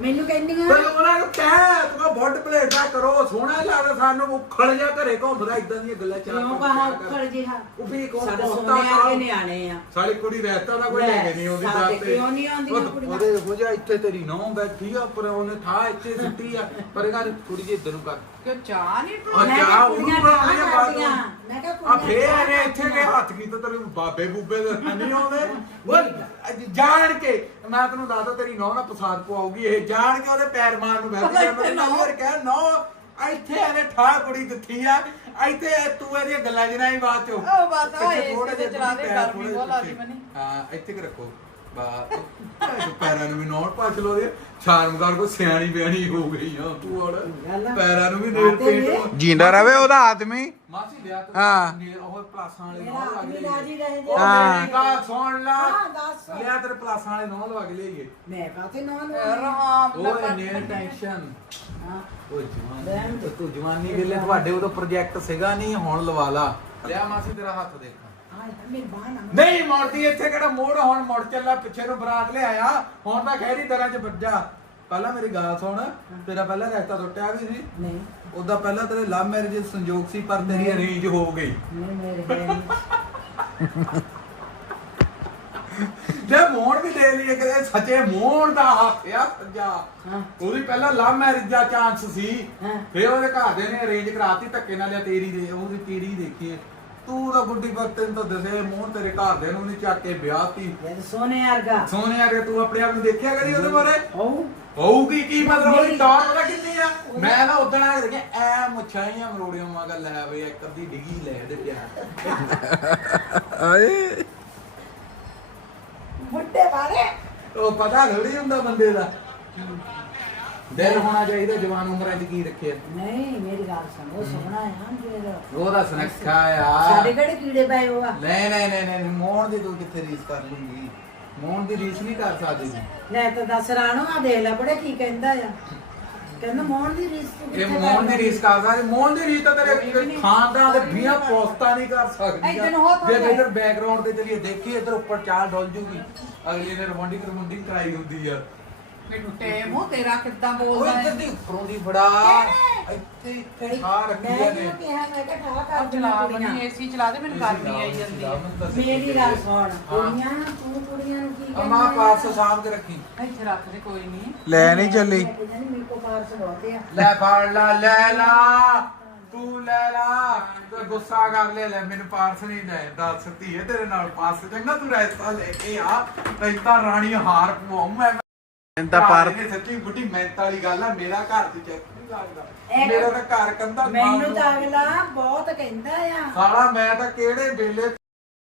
ਮੈਨੂੰ ਤੇ ਕਹਿੰਦੀਆਂ ਉਹਨਾਂ ਨੂੰ ਕਹਿ ਤੂੰ ਬੁੱਢ ਪਲੇਟਾ ਕਰੋ ਸੋਹਣਾ ਲੱਗਦਾ ਸਾਨੂੰ ਉਖੜ ਜਾ ਘਰੇ ਘੁੰਮਦਾ ਇਦਾਂ ਦੀਆਂ ਗੱਲਾਂ ਚਾਰ ਕਿਉਂ ਕਹਾ। ਉੱਖੜ ਜਿਹਾ ਉਹ ਵੀ ਕੋ ਸਾਡੇ ਸੋਨੇ ਆ ਕਰੋ। ਕੇ ਨਿਆਣੇ ਆ ਸਾਲੀ ਕੁੜੀ ਰਹਿਤਾ ਦਾ ਕੋਈ ਲੈ ਕੇ ਨਹੀਂ ਆਉਂਦੀ ਸਾਡੇ ਦਾਤੇ ਕਿਉਂ ਨਹੀਂ ਆਉਂਦੀਆਂ ਕੁੜੀਆਂ? ਉਹਦੇ ਹੋ ਜਾ ਇੱਥੇ ਤੇਰੀ ਨੌਂ ਬੈਠੀ ਆ ਪਰ ਉਹਨੇ ਥਾ ਇੱਥੇ ਸਿੱਟੀ ਆ ਪਰ ਇਹ ਗੱਲ ਕੁੜੀ ਜੀ ਇੱਧਰ ਨੂੰ ਕਰ ਕਿ ਚਾਹ ਨਹੀਂ ਆ ਮੈਂ ਜਾ ਕਿਹਾ ਉਹਨੂੰ ਕੁੜੀਆਂ ਬਣਾਉਣੀ ਆ ਬਾਅਦ। ਨੂੰ। ਮੈਂ ਕਿਹਾ ਆ ਫੇਰ ਇੱਥੇ ਕੇ ਹੱਥ ਕੀਤਾ ਤੇਰੇ ਬਾਬੇ ਬੂਬੇ ਦੇ ਨਹੀਂ ਆਉਂਦੇ ਉਹ ਜਾਣ ਕੇ ਮੈਂ ਤੈਨੂੰ ਦੱਸਦਾ ਤੇਰੀ ਨੌਂ ਨਾ ਪਸਾਦ ਪਵਾਉਗੀ ਇਹ ਜਾਣ ਕੇ ਉਹਦੇ ਪੈਰ ਮਾਰਨ ਨੂੰ ਬੈਠ ਗਿਆ ਮੈਂ ਨੌਂ ਕਹਿ ਨੌਂ ਇੱਥੇ ਇਹਨੇ ਠਾ ਕੁੜੀ ਦਿੱਤੀ ਆ ਇੱਥੇ ਤੂੰ ਇਹਦੀਆਂ ਗੱਲਾਂ ਹੀ ਬਾਅਦ ਚੋਂ ਉਹ ਬਸ ਆ ਜਿਹੇ ਤੇ ਚਲਾ ਦੇ, ਗਰਮੀ ਬਹੁਤ ਲੱਗਦੀ। ਮੈਨੂੰ। ਹਾਂ ਇੱਥੇ ਕਿ ਰੱਖੋ ਬਾ ਪੈਰਾਂ ਨੂੰ ਵੀ ਨੌਟ ਪਛ ਲੋ ਦੇ। ਸ਼ਰਮਗਾਰ ਕੋ ਸਿਆਣੀ ਬਿਆਣੀ ਹੋ ਗਈ ਆ ਤੂੰ ਆ। ਪੈਰਾਂ ਨੂੰ ਵੀ ਨੇਲ ਪੇਂਟ ਨੇ। ਹੋ- ਜਿੰਦਾ ਰਵੇ ਉਹਦਾ ਆਦਮੀ। ਮਾਸੀ ਵਿਆਹ ਤੋਂ ਹਾਂ। ਨੇਲ ਉਹ ਪਲਾਸਾਂ ਵਾਲੇ ਮੇਰਾ ਨੌ ਲੱਗ ਆਦਮੀ ਲਈਏ ਰਾਜੀ ਰਹੇ ਉਹ ਹਾਂ। ਮੇਰੀ ਗੱਲ ਸੁਣ ਲਾ। ਹਾਂ, ਦੱਸ। ਲਿਆ ਤੇਰੇ ਪਲਾਸਾਂ ਵਾਲੇ ਨੌ ਲਵਾ ਕੇ ਲਈਏ ਮੈਂ ਕਾਤੇ ਨਾ ਰਾਮ ਦਾ ਓਏ ਨੇਲ ਟੈਨਸ਼ਨ। ਹਾਂ। ਓਏ ਜਵਾਨੀ ਤੂੰ ਜਵਾਨੀ ਵੇਲੇ ਤੁਹਾਡੇ ਉਦੋਂ ਪ੍ਰੋਜੈਕਟ ਸੀਗਾ ਨਹੀਂ ਹੁਣ ਲਵਾ ਲਾ। ਲਿਆ ਮਾਸੀ ਤੇਰਾ ਹੱਥ ਦੇਖਾਂ। ਹਾਂ ਨਾ ਨਹੀਂ ਮੁੜਦੀ ਇੱਥੇ ਕਿਹੜਾ ਮੋੜ? ਹੁਣ ਮੁੜ ਚੱਲਾ ਪਿੱਛੇ ਨੂੰ ਬਰਾਤ ਲਿਆਇਆ। ਹੁਣ ਤਾਂ ਖੈਰੀ ਤਰ੍ਹਾਂ ਚ ਵੱਜਾ ਪਹਿਲਾਂ ਮੇਰੀ ਗੱਲ ਸੁਣ ਤੇਰਾ ਪਹਿਲਾਂ ਰਿਸ਼ਤਾ ਟੁੱਟਿਆ ਵੀ ਸੀ? ਨਹੀਂ। ਉਹਦਾ ਪਹਿਲਾਂ ਤੇਰੇ ਲਵ ਮੈਰਿਜ ਸੰਜੋਗ ਸੀ ਪਰ ਤੇਰੀ ਅਰੇਂਜ ਹੋ ਗਈ। ਨਹੀਂ ਮੇਰੇ ਜੇ ਮੋੜ ਵੀ ਦੇ ਲਈਏ ਕਿ ਸੱਚੇ ਮੋੜ ਦਾ ਹੱਥ ਆ ਸੱਜਾ। ਉਹਦੀ ਪਹਿਲਾਂ ਲਵ ਮੈਰਿਜ ਦਾ ਚਾਂਸ ਸੀ। ਫਿਰ ਉਹਦੇ ਘਰ ਦੇ ਨੇ ਅਰੇਂਜ ਕਰਾਤੀ ਧੱਕੇ ਨਾਲ ਲਿਆ ਤੇਰੀ ਦੇ ਉਹਦੀ ਤੇਰੀ ਦੇਖੀ। ਤੂੰ ਤਾਂ ਗੁੱਡੀ ਪਰ ਤੈਨੂੰ ਤਾਂ ਦਸੇ ਮੋੜ ਤੇਰੇ ਘਰ ਦੇ ਨੂੰ ਨਹੀਂ ਚੱਕ ਕੇ ਵਿਆਹਤੀ ਸੋਨੇ ਵਰਗਾ। ਸੋਨੇ ਅਗੇ ਤੂੰ ਆਪਣੇ ਆਪ ਨੂੰ ਦੇਖਿਆ ਕਰੀ ਉਹਦੇ ਬਾਰੇ? ਉਹ ਹੋਊਗੀ ਕੀ ਮਤਲਬ ਉਹਦੀ ਪਤਾ ਕਿੰਨੀ ਆ? ਮੈਂ ਨਾ ਉਦਣ ਆ ਕੇ ਦੇਖਿਆ ਐ ਮੁੱਛਾਈਆਂ ਮਰੋੜੀਆਂ ਮਾਗਾ ਲੈ ਬਈ ਇੱਕ ਅੱਧੀ ਡਿੱਗੀ ਲੈ ਦੇ ਪਿਆ। ਆਏ। ਬੁੱਢੇ ਬਾਰੇ ਉਹ ਪਤਾ ਥੋੜੀ ਹੁੰਦਾ ਬੰਦੇ ਦਾ। ਦਿਲ ਹੋਣਾ ਚਾਹੀਦਾ ਜਵਾਨ ਉਮਰਾਂ 'ਚ ਕੀ ਰੱਖਿਆ? ਨਹੀਂ ਮੇਰੀ ਗੱਲ ਸੁਣ ਉਹ ਸੋਹਣਾ ਹੈ ਨਾ ਜਿਹੜਾ ਉਹਦਾ ਸੁਨੱਖਾ ਸਾਡੇ ਆ ਕਿਹੜੇ ਕੀੜੇ ਪਏ ਹੋਆ ਨਹੀਂ ਨਹੀਂ ਨਹੀਂ ਨਹੀਂ ਮੋਹਨ ਦੀ ਤੂੰ ਕਿੱਥੇ ਰੀਸ ਕਰ ਲੂੰਗੀ? ਮੋਹਨ ਦੀ ਰੀਸ ਨਹੀਂ ਕਰ ਸਕਦੀ। ਲੈ ਤਾਂ ਦੱਸ ਰਾਣੋ ਆ ਦੇਖ ਲੈ ਬੜੇ ਕੀ ਕਹਿੰਦਾ ਆ। ਕਹਿੰਦਾ ਮੋਹਨ ਦੀ ਰੀਸ ਤੂੰ ਇਹ ਕਿੱਥੇ ਦੀ? ਰੀਸ ਕਰ ਸਕਦੀ ਮੋਹਨ ਦੀ ਰੀਸ ਤਾਂ ਤੇਰੇ ਖਾਨਦਾਨ ਦੇ ਵੀਆਂ ਪੋਸਟਾਂ ਨਹੀਂ ਕਰ ਸਕਦੀ ਇੱਧਰ ਨੂੰ ਹੋ ਥੋੜ੍ਹਾ। ਜੇ ਇਧਰ ਬੈਕਗ੍ਰਾਉਂਡ ਤੇ ਚਲੀਏ ਦੇਖੀ ਇਧਰ ਉੱਪਰ ਚਾਲ ਡੋਲ ਜੂਗੀ। ਅਗਲੀ ਨੇ ਰੋਮਾਂਟਿਕ ਰੋਮਾਂਟਿਕ ਕਰਾਈ ਹੁੰਦੀ ਆ। ਮੈਨੂੰ ਟੇਮ ਹੋ ਤੇਰਾ ਕਿੱਦਾਂ ਬੋਲਦਾ ਇੱਧਰ ਹੈ? ਦੀ ਉੱਪਰੋਂ ਦੀ ਫੜਾ ਇੱਥੇ ਇੱਥੇ ਖਾ ਰੱਖੀ ਮੈਂ ਆ ਨੇ ਕਿਹਾ ਕਿਹਾ ਮੈਂ ਕਿਹਾ ਠਾ ਕਰ ਉਹ ਚਲਾ ਬਣੀ ਏਸੀ ਚਲਾ ਦੇ ਮੈਨੂੰ ਗਰਮੀ ਆਈ ਜਾਂਦੀ ਹੈ ਮੇਰੀ ਗੱਲ ਸੁਣ ਕੁੜੀਆਂ ਤੂੰ ਕੁੜੀਆਂ ਨੂੰ ਕੀ ਅਮਾ ਪਾਸ ਸਾਹਮ ਕੇ ਰੱਖੀ। ਇੱਥੇ ਰੱਖ ਦੇ ਕੋਈ ਨਹੀਂ ਲੈ ਨਹੀਂ ਚੱਲੀ। ਮੇਰੇ ਕੋ ਪਾਰਸ ਬਹੁਤੇ ਆ। ਲੈ ਫੜ ਲਾ ਲੈ ਲਾ ਤੂੰ ਲੈ ਲਾ। ਤੇ ਗੁੱਸਾ ਕਰ ਲੈ ਲੈ ਮੈਨੂੰ ਪਾਰਸ ਨਹੀਂ ਲੈ ਦੱਸ ਧੀਏ ਤੇਰੇ ਨਾਲ ਪਾਸ ਚੰਗਾ ਤੂੰ ਰੈਸਤਾ ਲੈ ਕੇ ਆ ਤੈਨੂੰ ਤਾਂ ਰਾਣੀ ਹਾਰ ਪਵਾਉਂ ਮੈਂ। ਤੈਨੂੰ ਤਾਂ ਪਰ ਇਹ ਸੱਚੀ ਬੁੱਢੀ ਮਿਹਨਤ ਵਾਲੀ ਗੱਲ ਆ ਮੇਰਾ ਘਰ ਤੇ ਚੈੱਕ ਨਹੀਂ ਲੱਗਦਾ। ਇਹ- ਮੇਰਾ ਤਾਂ ਘਰ ਕੰਦਾ ਮੈਨੂੰ ਤਾਂ ਅਗਲਾ ਬਹੁਤ ਕਹਿੰਦਾ ਆ। ਸਾਲਾ ਮੈਂ ਤਾਂ ਕਿਹੜੇ ਵੇਲੇ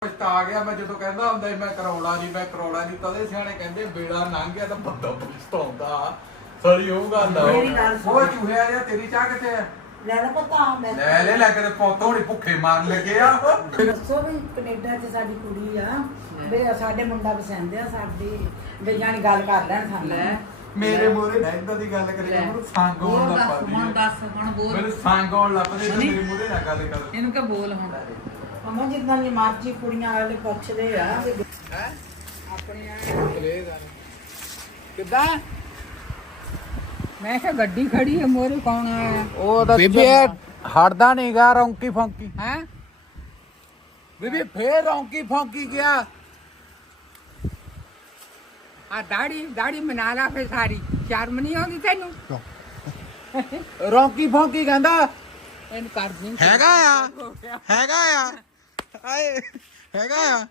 ਪਛਤਾ ਗਿਆ ਮੈਂ ਜਦੋਂ ਕਹਿੰਦਾ ਹੁੰਦਾ ਸੀ ਮੈਂ ਕਰੌੜਾ ਜੀ ਮੈਂ ਕਰੌੜਾ ਜੀ ਤਦੇ ਸਿਆਣੇ ਕਹਿੰਦੇ ਬੇੜਾ ਲੰਘ ਗਿਆ ਤਾਂ ਬੰਦਾ ਪਛਤਾਉਂਦਾ ਸਾਰੀ ਉਹ ਗੱਲ ਆ। ਮੇਰੀ ਗੱਲ ਸੁਣ। ਉਹ ਚੂਹਿਆ ਜਾਂ ਤੇਰੀ ਚਾਹ ਕਿੱਥੇ ਆ। ਲੈ ਲੈ ਪਤਾ ਮੈਂ। ਲੈ ਲੈ ਲੈ ਕੇ ਤੇ ਪੁੱਤ ਭੁੱਖੇ ਮਾਰਨ ਲੱਗੇ ਆ। ਦੱਸੋ ਵੀ ਕੈਨੇਡਾ 'ਚ ਸਾਡੀ ਕੁੜੀ ਆ। ਵੀ ਸਾਡੇ ਮੁੰਡਾ ਪਸੰਦ ਆ ਸਾਡੀ ਵੀ ਜਾਨੀ ਗੱਲ ਕਰ ਲੈਣ ਸਾਨੂੰ। ਲੈ ਮੇਰੇ ਮੂਹਰੇ ਨਾ ਇਦਾਂ ਦੀ ਗੱਲ ਕਰੀ ਲੈ। ਮੈਨੂੰ ਸੰਗ ਆਉਣ ਹੋਰ ਲੱਗ ਦੱਸ ਪਈ ਹੁਣ ਦੱਸ ਹੁਣ ਬੋਲ। ਮੈਨੂੰ ਸੰਗ ਆਉਣ ਲੱਗ ਪਈ ਹਨੀ? ਮੇਰੇ ਮੂਹਰੇ ਨਾ ਗੱਲ ਕਰ। ਇਹਨੂੰ ਕਿ ਬੋਲ ਹੁਣ। ਅਮਾ ਜਿੱਦਾਂ ਦੀ ਮਰਜ਼ੀ ਕੁੜੀਆਂ ਵਾਲੇ ਪੁੱਛਦੇ ਆ। ਵੀ ਹੈ ਆਪਣੀਆਂ ਕਿੱਦਾਂ? ਮੈਂ ਕਿਹਾ ਗੱਡੀ ਖੜੀ ਹੈ ਮੋਰੇ ਕੌਣ ਆਇਆ ਉਹ ਤਾਂ ਬੀਬੀ ਹੜਦਾ ਨਹੀਂਗਾ ਰੌਂਕੀ ਫੌਂਕੀ ਹੈ? ਬੀਬੀ ਫੇਰ ਰੌਂਕੀ ਫੌਂਕੀ ਗਿਆ। ਆ ਦਾੜੀ ਦਾੜੀ ਮਨਾ ਲਾ ਫੇ ਸਾਰੀ। ਸ਼ਰਮ ਨਹੀਂ ਆਉਂਦੀ ਤੈਨੂੰ? ਰੌਂਕੀ ਫੌਂਕੀ ਕਹਿੰਦਾ ਇਹਨੂੰ ਕਰ ਦੀ ਹੈਗਾ ਆ? ਹੈਗਾ ਆ? ਆਏ। ਹੈਗਾ ਆ?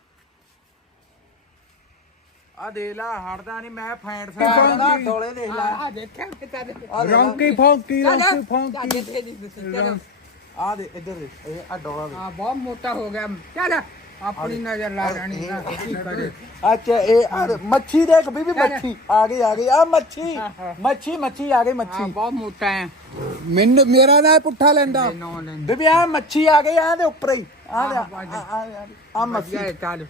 ਆ ਦੇ ਲਾ ਹੜਦਾ ਨਹੀਂ ਮੈਂ ਫੈਂਟ ਸਕਦਾ ਡੋਲੇ ਦੇਖ ਲੈ। ਆ ਦੇਖਿਆ ਕਿਤਾ ਦੇ ਰੌਂਕੀ ਫੌਂਕੀ ਤੁਸੀਂ ਚਲੋ। ਆ ਦੇ ਇੱਧਰ ਦੇ ਇਹ ਆ ਡੋਲਾ ਦੇ। ਹਾਂ ਬਹੁਤ ਮੋਟਾ ਹੋ ਗਿਆ। ਚੱਲ ਆਪਣੀ ਨਜ਼ਰ ਲਾ ਰਾਣੀ ਨਾ। ਕੀ ਕਰੇ? ਅੱਛਾ ਇਹ ਆ ਮੱਛੀ ਦੇਖ ਬੀਬੀ। ਮੱਛੀ। ਆ ਗਈ ਆ ਗਈ। ਆ ਮੱਛੀ। ਮੱਛੀ ਮੱਛੀ ਆ ਗਈ ਹਾਂ ਮੱਛੀ ਬਹੁਤ ਮੋਟਾ ਹੈ। ਮੈਨੂੰ ਮੇਰਾ ਨਾ ਪੁੱਠਾ ਲੈਂਦਾ। ਨੋ ਲੈਂਦਾ। ਬੀਬੀ ਆ ਮੱਛੀ ਆ ਗਈ ਆ ਦੇ ਉੱਪਰ ਹੀ। ਆ। ਆ ਮੱਛੀ। ਵਧੀਆ ਹੈ, ਚੱਲ।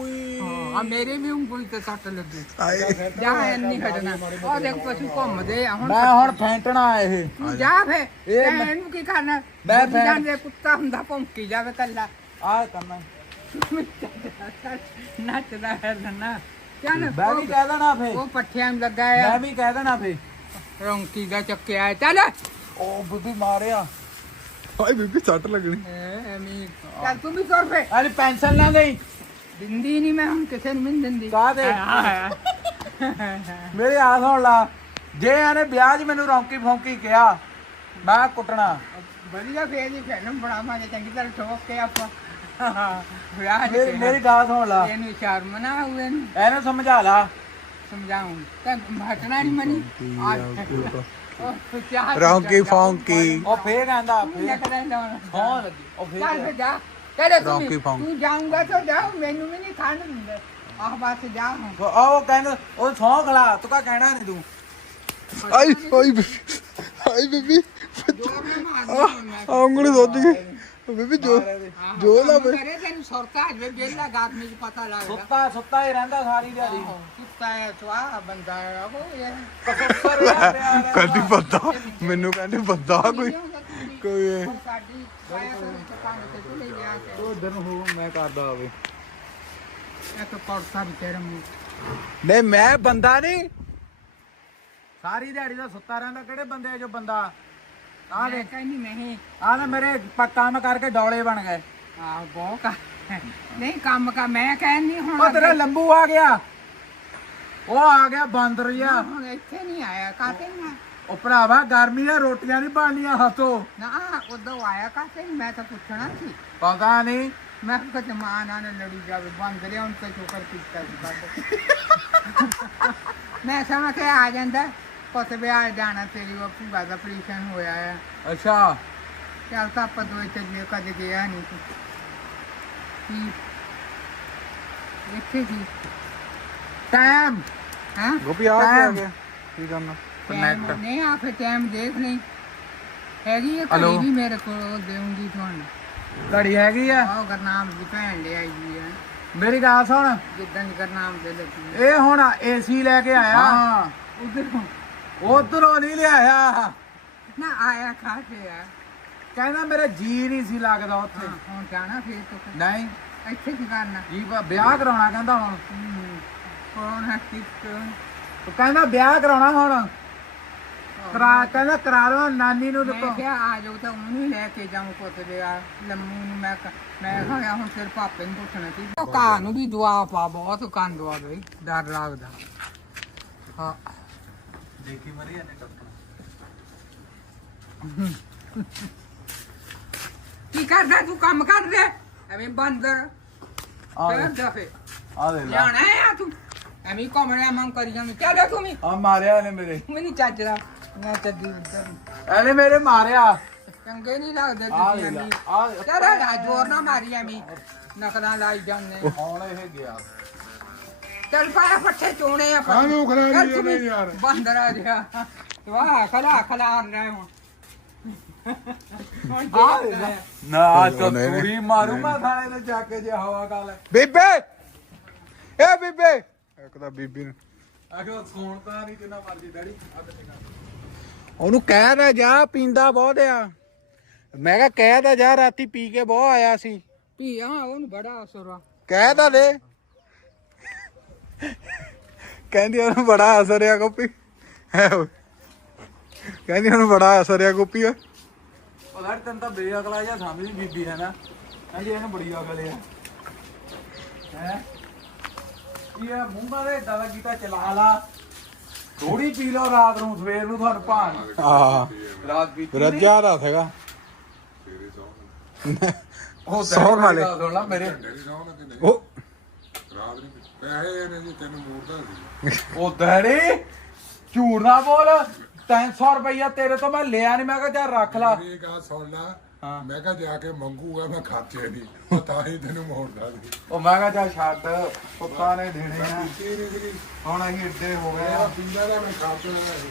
ਉਈ ਹਾਂ ਮੇਰੇ ਵੀ ਉਂਗਲੀ ਤੇ ਸੱਟ ਲੱਗੀ। ਆਏ। ਜਾ ਨਹੀਂ ਹਟਣਾ। ਉਹ ਦੇਖ ਪਸ਼ੂ ਘੁੰਮਦੇ ਆ। ਹੁਣ ਮੈਂ ਹੁਣ ਫੈਂਟਣਾ ਇਹ। ਤੂੰ ਜਾ ਫੇ ਇਹ ਮੈਂ- ਇਹਨੂੰ ਕੀ ਕਰਨਾ? ਮੈਂ ਫੈਨ- ਕੁੱਤਾ ਹੁੰਦਾ ਭੌਂਕੀ ਜਾਵੇ ਕੱਲਾ। ਆ ਕਰਨਾ ਨੱਚਦਾ ਹੈ ਨਾ ਚੱਲ ਮੈਂ ਵੀ ਕਹਿ ਦੇਣਾ ਫੇ ਉਹ ਪੱਠਿਆਂ ਨੂੰ ਲੱਗਾ ਮੈਂ ਆ ਵੀ ਕਹਿ ਦੇਣਾ ਫੇ ਰੌਂਕੀ ਦਾ ਚੱਕਿਆ ਚੱਲ। ਉਹ ਬੀਬੀ ਮਾਰਿਆ। ਹਾਏ ਬੀਬੀ ਸੱਟ ਲੱਗਣੀ। ਐਵੇਂ ਚੱਲ ਤੂੰ ਵੀ ਕਰ ਫੇ ਅਰੇ ਪੈਨਸਲ ਨਾ ਦੇਈ। ਦਿੰਦੀ ਨਹੀਂ ਮੈਂ ਹੁਣ ਕਿਸੇ ਨੂੰ ਵੀ ਨਹੀਂ ਦਿੰਦੀ। ਕਾਹਦੇ? ਹਾਂ, ਹਾਂ। ਮੇਰੀ ਆਸ ਹੋਣ ਲਾ ਜੇ ਇਹਨੇ ਵਿਆਹ 'ਚ ਮੈਨੂੰ ਰੌਂਕੀ ਫੌਂਕੀ ਕਿਹਾ ਮੈਂ ਕੁੱਟਣਾ। ਵਧੀਆ ਫੇਰ ਦੀ ਫਿਲਮ ਬਣਾਵਾਂਗੇ ਚੰਗੀ ਤਰ੍ਹਾਂ ਠੋਕ ਕੇ ਆਪਾਂ। ਵਿਆਹ ਮੇਰੀ ਮੇਰੀ ਗੱਲ ਸੁਣ ਲਾ। ਇਹਨੂੰ ਸ਼ਰਮ ਨਾ ਆਵੇ ਇਹਨੂੰ ਇਹਨੂੰ ਸਮਝਾ ਲਾ। ਸਮਝਾਉਂ। ਤਾਂ ਹਟਣਾ ਨਹੀਂ ਮਨੀ। ਰੌਂਕੀ ਫੌਂਕੀ। ਉਹ ਫੇਰ ਕਹਿੰਦਾ ਫੇਰ। ਚੱਲ ਹਾਂ ਲੱਗੀ ਉਹ ਫੇਰ ਫਿਰ ਜਾ। ਕਹਿੰਦੇ ਰੌਂਕੀ ਤੂੰ ਫੌਂਕ। ਤੂੰ ਜਾਊਂਗਾ ਤਾਂ ਜਾਓ ਮੈਨੂੰ ਵੀ ਨਹੀਂ ਖਾਣ ਦਿੰਦੇ। ਆਹ ਬਸ ਜਾ ਉਹ ਕਹਿੰਦਾ ਉਹ ਸੌਂ ਖਲਾ ਤੂੰ ਕਾ ਕਹਿਣਾ ਨਹੀਂ ਤੂੰ। ਆਈ ਹਾਏ ਬੀਬੀ ਹਾਏ ਬੀਬੀ। ਜੋ ਸੋਚ ਗਈ। ਬੀਬੀ ਜੋ ਜੋ ਲਾ ਬਈ ਕਰੇ ਤੈਨੂੰ ਸਰਕਾਰ ਵੇ ਬੇਲਾ ਗਾਤ ਵਿੱਚ ਪਤਾ ਲੱਗਦਾ। ਸੁੱਤਾ ਸੁੱਤਾ ਹੀ ਰਹਿੰਦਾ ਸਾਰੀ ਦਿਹਾੜੀ। ਕੁੱਤਾ ਹੈ ਸਵਾ ਬੰਦਾ ਹੈ ਉਹ ਰਹਿੰਦਾ। ਕਹਿੰਦੀ ਬੰਦਾ ਮੈਨੂੰ ਕਹਿੰਦੀ ਬੰਦਾ ਕੋਈ ਕੋਈ ਇਹ। ਸਾਡੀ ਕਾਇਆ ਤੋਂ ਦੁਕਾਨ ਤੇ ਚਲੇ ਗਿਆ ਤੇ ਹੋ ਮੈਂ ਕਰਦਾ ਹੋਵੇ ਇੱਕ ਪੌੜਸਾ ਵੀ ਤੇਰੇ ਮੂੰਹ। ਨਹੀਂ ਮੈਂ ਬੰਦਾ ਨਹੀਂ। ਸਾਰੀ ਦਿਹਾੜੀ ਦਾ ਸੁੱਤਾ ਰਹਿੰਦਾ ਕਿਹੜੇ ਬੰਦੇ ਜੋ ਬੰਦਾ? ਆ ਮੈਂ ਦੇ ਕਹਿੰਦੀ ਨਹੀਂ ਆ ਤੇ ਮੇਰੇ ਪ- ਕੰਮ ਕਰਕੇ ਡੌਲੇ ਬਣ ਗਏ। ਆ ਬਹੁਤ ਨਹੀਂ ਕੰਮ ਕਾ ਮੈਂ ਕਹਿੰਦੀ ਹੁਣ ਉਹ ਤੇਰਾ ਲੰਬੂ ਆ ਗਿਆ। ਉਹ ਆ ਗਿਆ ਬਾਂਦਰ ਜਿਹਾ ਹੁਣ ਇੱਥੇ ਨਹੀਂ ਆਇਆ ਕਾਤੇ ਨਹੀਂ ਆਇਆ? ਉਹ ਭਰਾਵਾ ਗਰਮੀ ਆ ਰੋਟੀਆਂ ਨਹੀਂ ਬਣਨੀਆਂ ਹੱਥੋਂ। ਨਾ ਉਦੋਂ ਆਇਆ ਕਾਤੇ? ਮੈਂ ਤਾਂ ਪੁੱਛਣਾ ਸੀ। ਪਤਾ ਨਹੀਂ। ਮੈਂ ਕਿਹਾ ਕਿ ਮਾਂ ਨਾਲ ਲੜੀ ਜਾਵੇ ਬੰਦ ਰਿਆ ਹੁਣ ਤਾਂ ਚੋਕਰ ਕੀਤਾ ਸੀ ਮੈਂ ਸਮਝ ਕੇ ਆ ਜਾਂਦਾ। ਪੁੱਤ ਵਿਆਹ ਜਾਣਾ ਤੇਰੀ ਉਹ ਭੂਆ ਦਾ ਆਪਰੇਸ਼ਨ ਹੋਇਆ ਹੈ ਅੱਛਾ। ਚੱਲ ਤਾਂ ਆਪਾਂ ਦੋਏ ਚੱਲੀਏ ਕਦੇ ਗਿਆ ਨਹੀਂ ਤੂੰ। ਕੀ ਇੱਥੇ ਕੀ ਟਾਈਮ ਹਾਂ? ਗੋਪੀ ਆ ਕੇ ਆ ਟਾਈਮ। ਗਿਆ। ਕੀ ਕਰਨਾ? Connect। ਟਾਈਮ ਨਹੀਂ ਆ ਫਿਰ ਟਾਈਮ ਦੇਖ ਲਈ। ਹੈਗੀ ਇਹ Hello? ਘੜੀ ਵੀ ਮੇਰੇ ਕੋਲ ਦੇਉਂਗੀ ਤੁਹਾਨੂੰ। ਘੜੀ ਹੈਗੀ ਆ? ਆਹ ਗਰਨਾਮ ਦੀ ਭੈਣ ਲੈ ਆਈ ਜੀ ਹੈ ਮੇਰੀ ਗੱਲ ਸੁਣ। ਜਿੱਦਾਂ ਦੀ ਗਰਨਾਮ ਦੇ ਲੱਗੀ ਇਹ ਹੁਣ ਏਸੀ ਲੈ ਕੇ ਆਇਆ। ਹਾਂ ਉਧਰ। ਉਧਰੋਂ ਨਹੀਂ ਲਿਆਇਆ। ਨਾ ਆਇਆ ਖਾ ਕੇ ਆ। ਕਹਿੰਦਾ ਮੇਰਾ ਜੀ ਨਹੀਂ ਸੀ ਲੱਗਦਾ ਉੱਥੇ। ਹਾਂ, ਹੁਣ ਜਾਣਾ ਫੇਰ ਤੋਂ ਨਹੀਂ। ਇੱਥੇ ਕੀ ਕਰਨਾ? ਜੀ ਵਾ- ਵਿਆਹ ਕਰਾਉਣਾ ਕਹਿੰਦਾ ਹੁਣ। ਹੂੰ। ਕੌਣ ਹੈ ਕਿਸ ਉਹ ਕਹਿੰਦਾ ਵਿਆਹ ਕਰਾਉਣਾ ਹੁਣ। ਕਰਾ ਕਹਿੰਦਾ ਕਰਾ ਲਵਾਂ ਨਾਨੀ ਨੂੰ ਮੈਂ ਦੇਖੋ ਕਿਹਾ ਆ ਜਾਓ ਤਾਂ ਉਹਨੂੰ ਹੀ ਲੈ ਕੇ ਜਾਉਂ ਪੁੱਤ ਦੇ ਆ। ਲੰਮੂ ਨੂੰ ਮੈਂ ਕ- ਮੈਂ ਕਿਹਾ ਹੁਣ ਤੇਰੇ ਪਾਪੇ ਨੂੰ ਪੁੱਛਣਾ ਸੀ। ਉਹ ਕਾਂ ਨੂੰ ਵੀ ਦੁਆ ਪਾ ਬਹੁਤ ਕੰਨ ਦੁਆ ਬਈ ਡਰ ਲੱਗਦਾ। ਹਾਂ। ਦੇਖੀ ਮਰੀ ਨੇ ਟੱਪਣਾ। ਕੀ ਕਰਦਾ ਤੂੰ? ਕੰਮ ਕਰ ਦੇ ਐਵੇਂ ਬੰਦਰ ਆ ਕਰ ਦੇ ਦਫੇ ਆ ਦੇ ਲੈ। ਲਿਆਣਾ ਹੈ ਤੂੰ? ਐਵੇਂ ਕਮਰੇ ਮੰਗ ਕਰੀ ਜਾਂਦੀ। ਚੱਲ ਤੂੰ ਵੀ। ਆ ਮਾਰਿਆ ਇਹਨੇ ਮੇਰੇ। ਮੈਨੂੰ ਚੱਜਦਾ ਮੈਂ ਚੱਦੀ ਉੱਧਰ ਇਹਨੇ ਮੇਰੇ ਮਾਰਿਆ। ਚੰਗੇ ਨਹੀਂ ਲੱਗਦੇ ਆ ਤੁਸੀਂ ਐਵੇਂ। ਆ ਆ ਜੋਰ ਨਾ ਮਾਰੀ ਐਵੇਂ। ਨਕਲਾਂ ਲਾਈ ਜਾਂਦੇ। ਹੁਣ ਇਹ ਗਿਆ। ਚੱਲ ਪਾਇਆ ਪੱਠੇ ਚੋਣੇ ਆ ਕਾਹਨੂੰ ਖਿਲਾ ਲਈ ਚੱਲ ਤੂੰ ਜਾਂਦੇ ਯਾਰ? ਬਾਂਦਰ ਆ ਗਿਆ ਵਾਹ ਖਲਾ ਖਲਾ ਰਹੇ ਹੋ ਹੁਣ ਜੇ। ਨਾ ਆ ਉਹ ਨਹੀਂ, ਨਹੀਂ। ਚੋਰੀ ਮਾਰੂ ਮੈਂ ਥਾਣੇ ਤੇ ਜਾ ਕੇ ਜੇ ਹਵਾ ਕਾਲ ਬੀਬੇ! ਏ ਬੀਬੇ! ਇੱਕ ਤਾਂ ਬੀਬੀ ਨੂੰ। ਆਖੋ ਸੌਣ ਤਾਂ ਨਹੀਂ ਜਿੰਨਾ ਮਰਜ਼ੀ ਡੈਡੀ ਉਹਨੂੰ ਕਹਿ ਤਾ ਜਾ ਪੀਂਦਾ ਬਹੁਤ ਆ। ਮੈਂ ਕਿਹਾ ਕਹਿ ਤਾ ਜਾ ਰਾਤੀ ਪੀ ਕੇ ਬਹੁਤ ਆਇਆ ਸੀ। ਪੀ ਆ ਉਹਨੂੰ ਬੜਾ ਅਸਰ ਆ। ਕਹਿ ਤਾ ਦੇ। ਕਹਿੰਦੀ ਉਹਨੂੰ ਬੜਾ ਅਸਰ ਆ ਗੋਪੀ। ਹੈ ਓਏ। ਕਹਿੰਦੀ ਉਹਨੂੰ ਬੜਾ ਅਸਰ ਆ ਗੋਪੀ ਓਏ। ਉਹ ਲੜ ਤੈਨੂੰ ਤਾਂ ਬੇਅਕਲਾ ਜਾਂ ਸਮਝਦੀ ਬੀਬੀ ਹੈ ਨਾ। ਹਾਂਜੀ ਇਹਨੂੰ ਬੜੀ ਅਕਲ ਆ। ਹੈ? ਇਹ ਆ ਮੂੰਹਾਂ ਦੇ ਦਵਾ ਗੀਤਾ ਚਲਾ ਲਾ। ਥੋੜੀ ਪੀ ਲਓ ਰਾਤ ਨੂੰ ਸਵੇਰ ਨੂੰ ਤੁਹਾਨੂੰ ਭਾਣ। ਆ ਰਾਤ ਪੀਤੀ ਰੱਜਾ ਦਾ ਸੀਗਾ। ਉਹ ਸੌਣ ਵਾਲੇ। ਸੁਣ ਲਾ ਮੇਰੇ। ਉਹ। ਪੈਸੇ ਨੇ ਜੀ ਤੈਨੂੰ ਮੋੜਦਾ ਸੀ ਉਹ ਡੈਡੀ ਝੂਠ ਨਾ ਬੋਲ 300 ਰੁਪਈਆ ਤੇਰੇ ਤੋਂ ਮੈਂ ਲਿਆ ਨਹੀਂ ਮੈਂ ਕਿਹਾ ਚੱਲ ਰੱਖ ਲਾ। ਇਹ ਗੱਲ ਸੁਣ ਲਾ। ਹਾਂ। ਮੈਂ ਕਿਹਾ ਜਾ ਕੇ ਮੰਗੂਗਾ ਮੈਂ ਖਾਤੇ ਨਹੀਂ ਉਹ ਤਾਂ ਹੀ ਤੈਨੂੰ ਮੋੜਦਾ ਸੀ ਉਹ ਮੈਂ ਕਿਹਾ ਚੱਲ ਛੱਡ ਪੁੱਤਾਂ ਨੇ ਦੇਣੇ ਆ। ਹੁਣ ਅਸੀਂ ਏਡੇ ਹੋ ਗਏ ਆ। ਪਿੰਡਾ ਦਾ ਮੈਂ ਖਾਤੇ ਸੀ।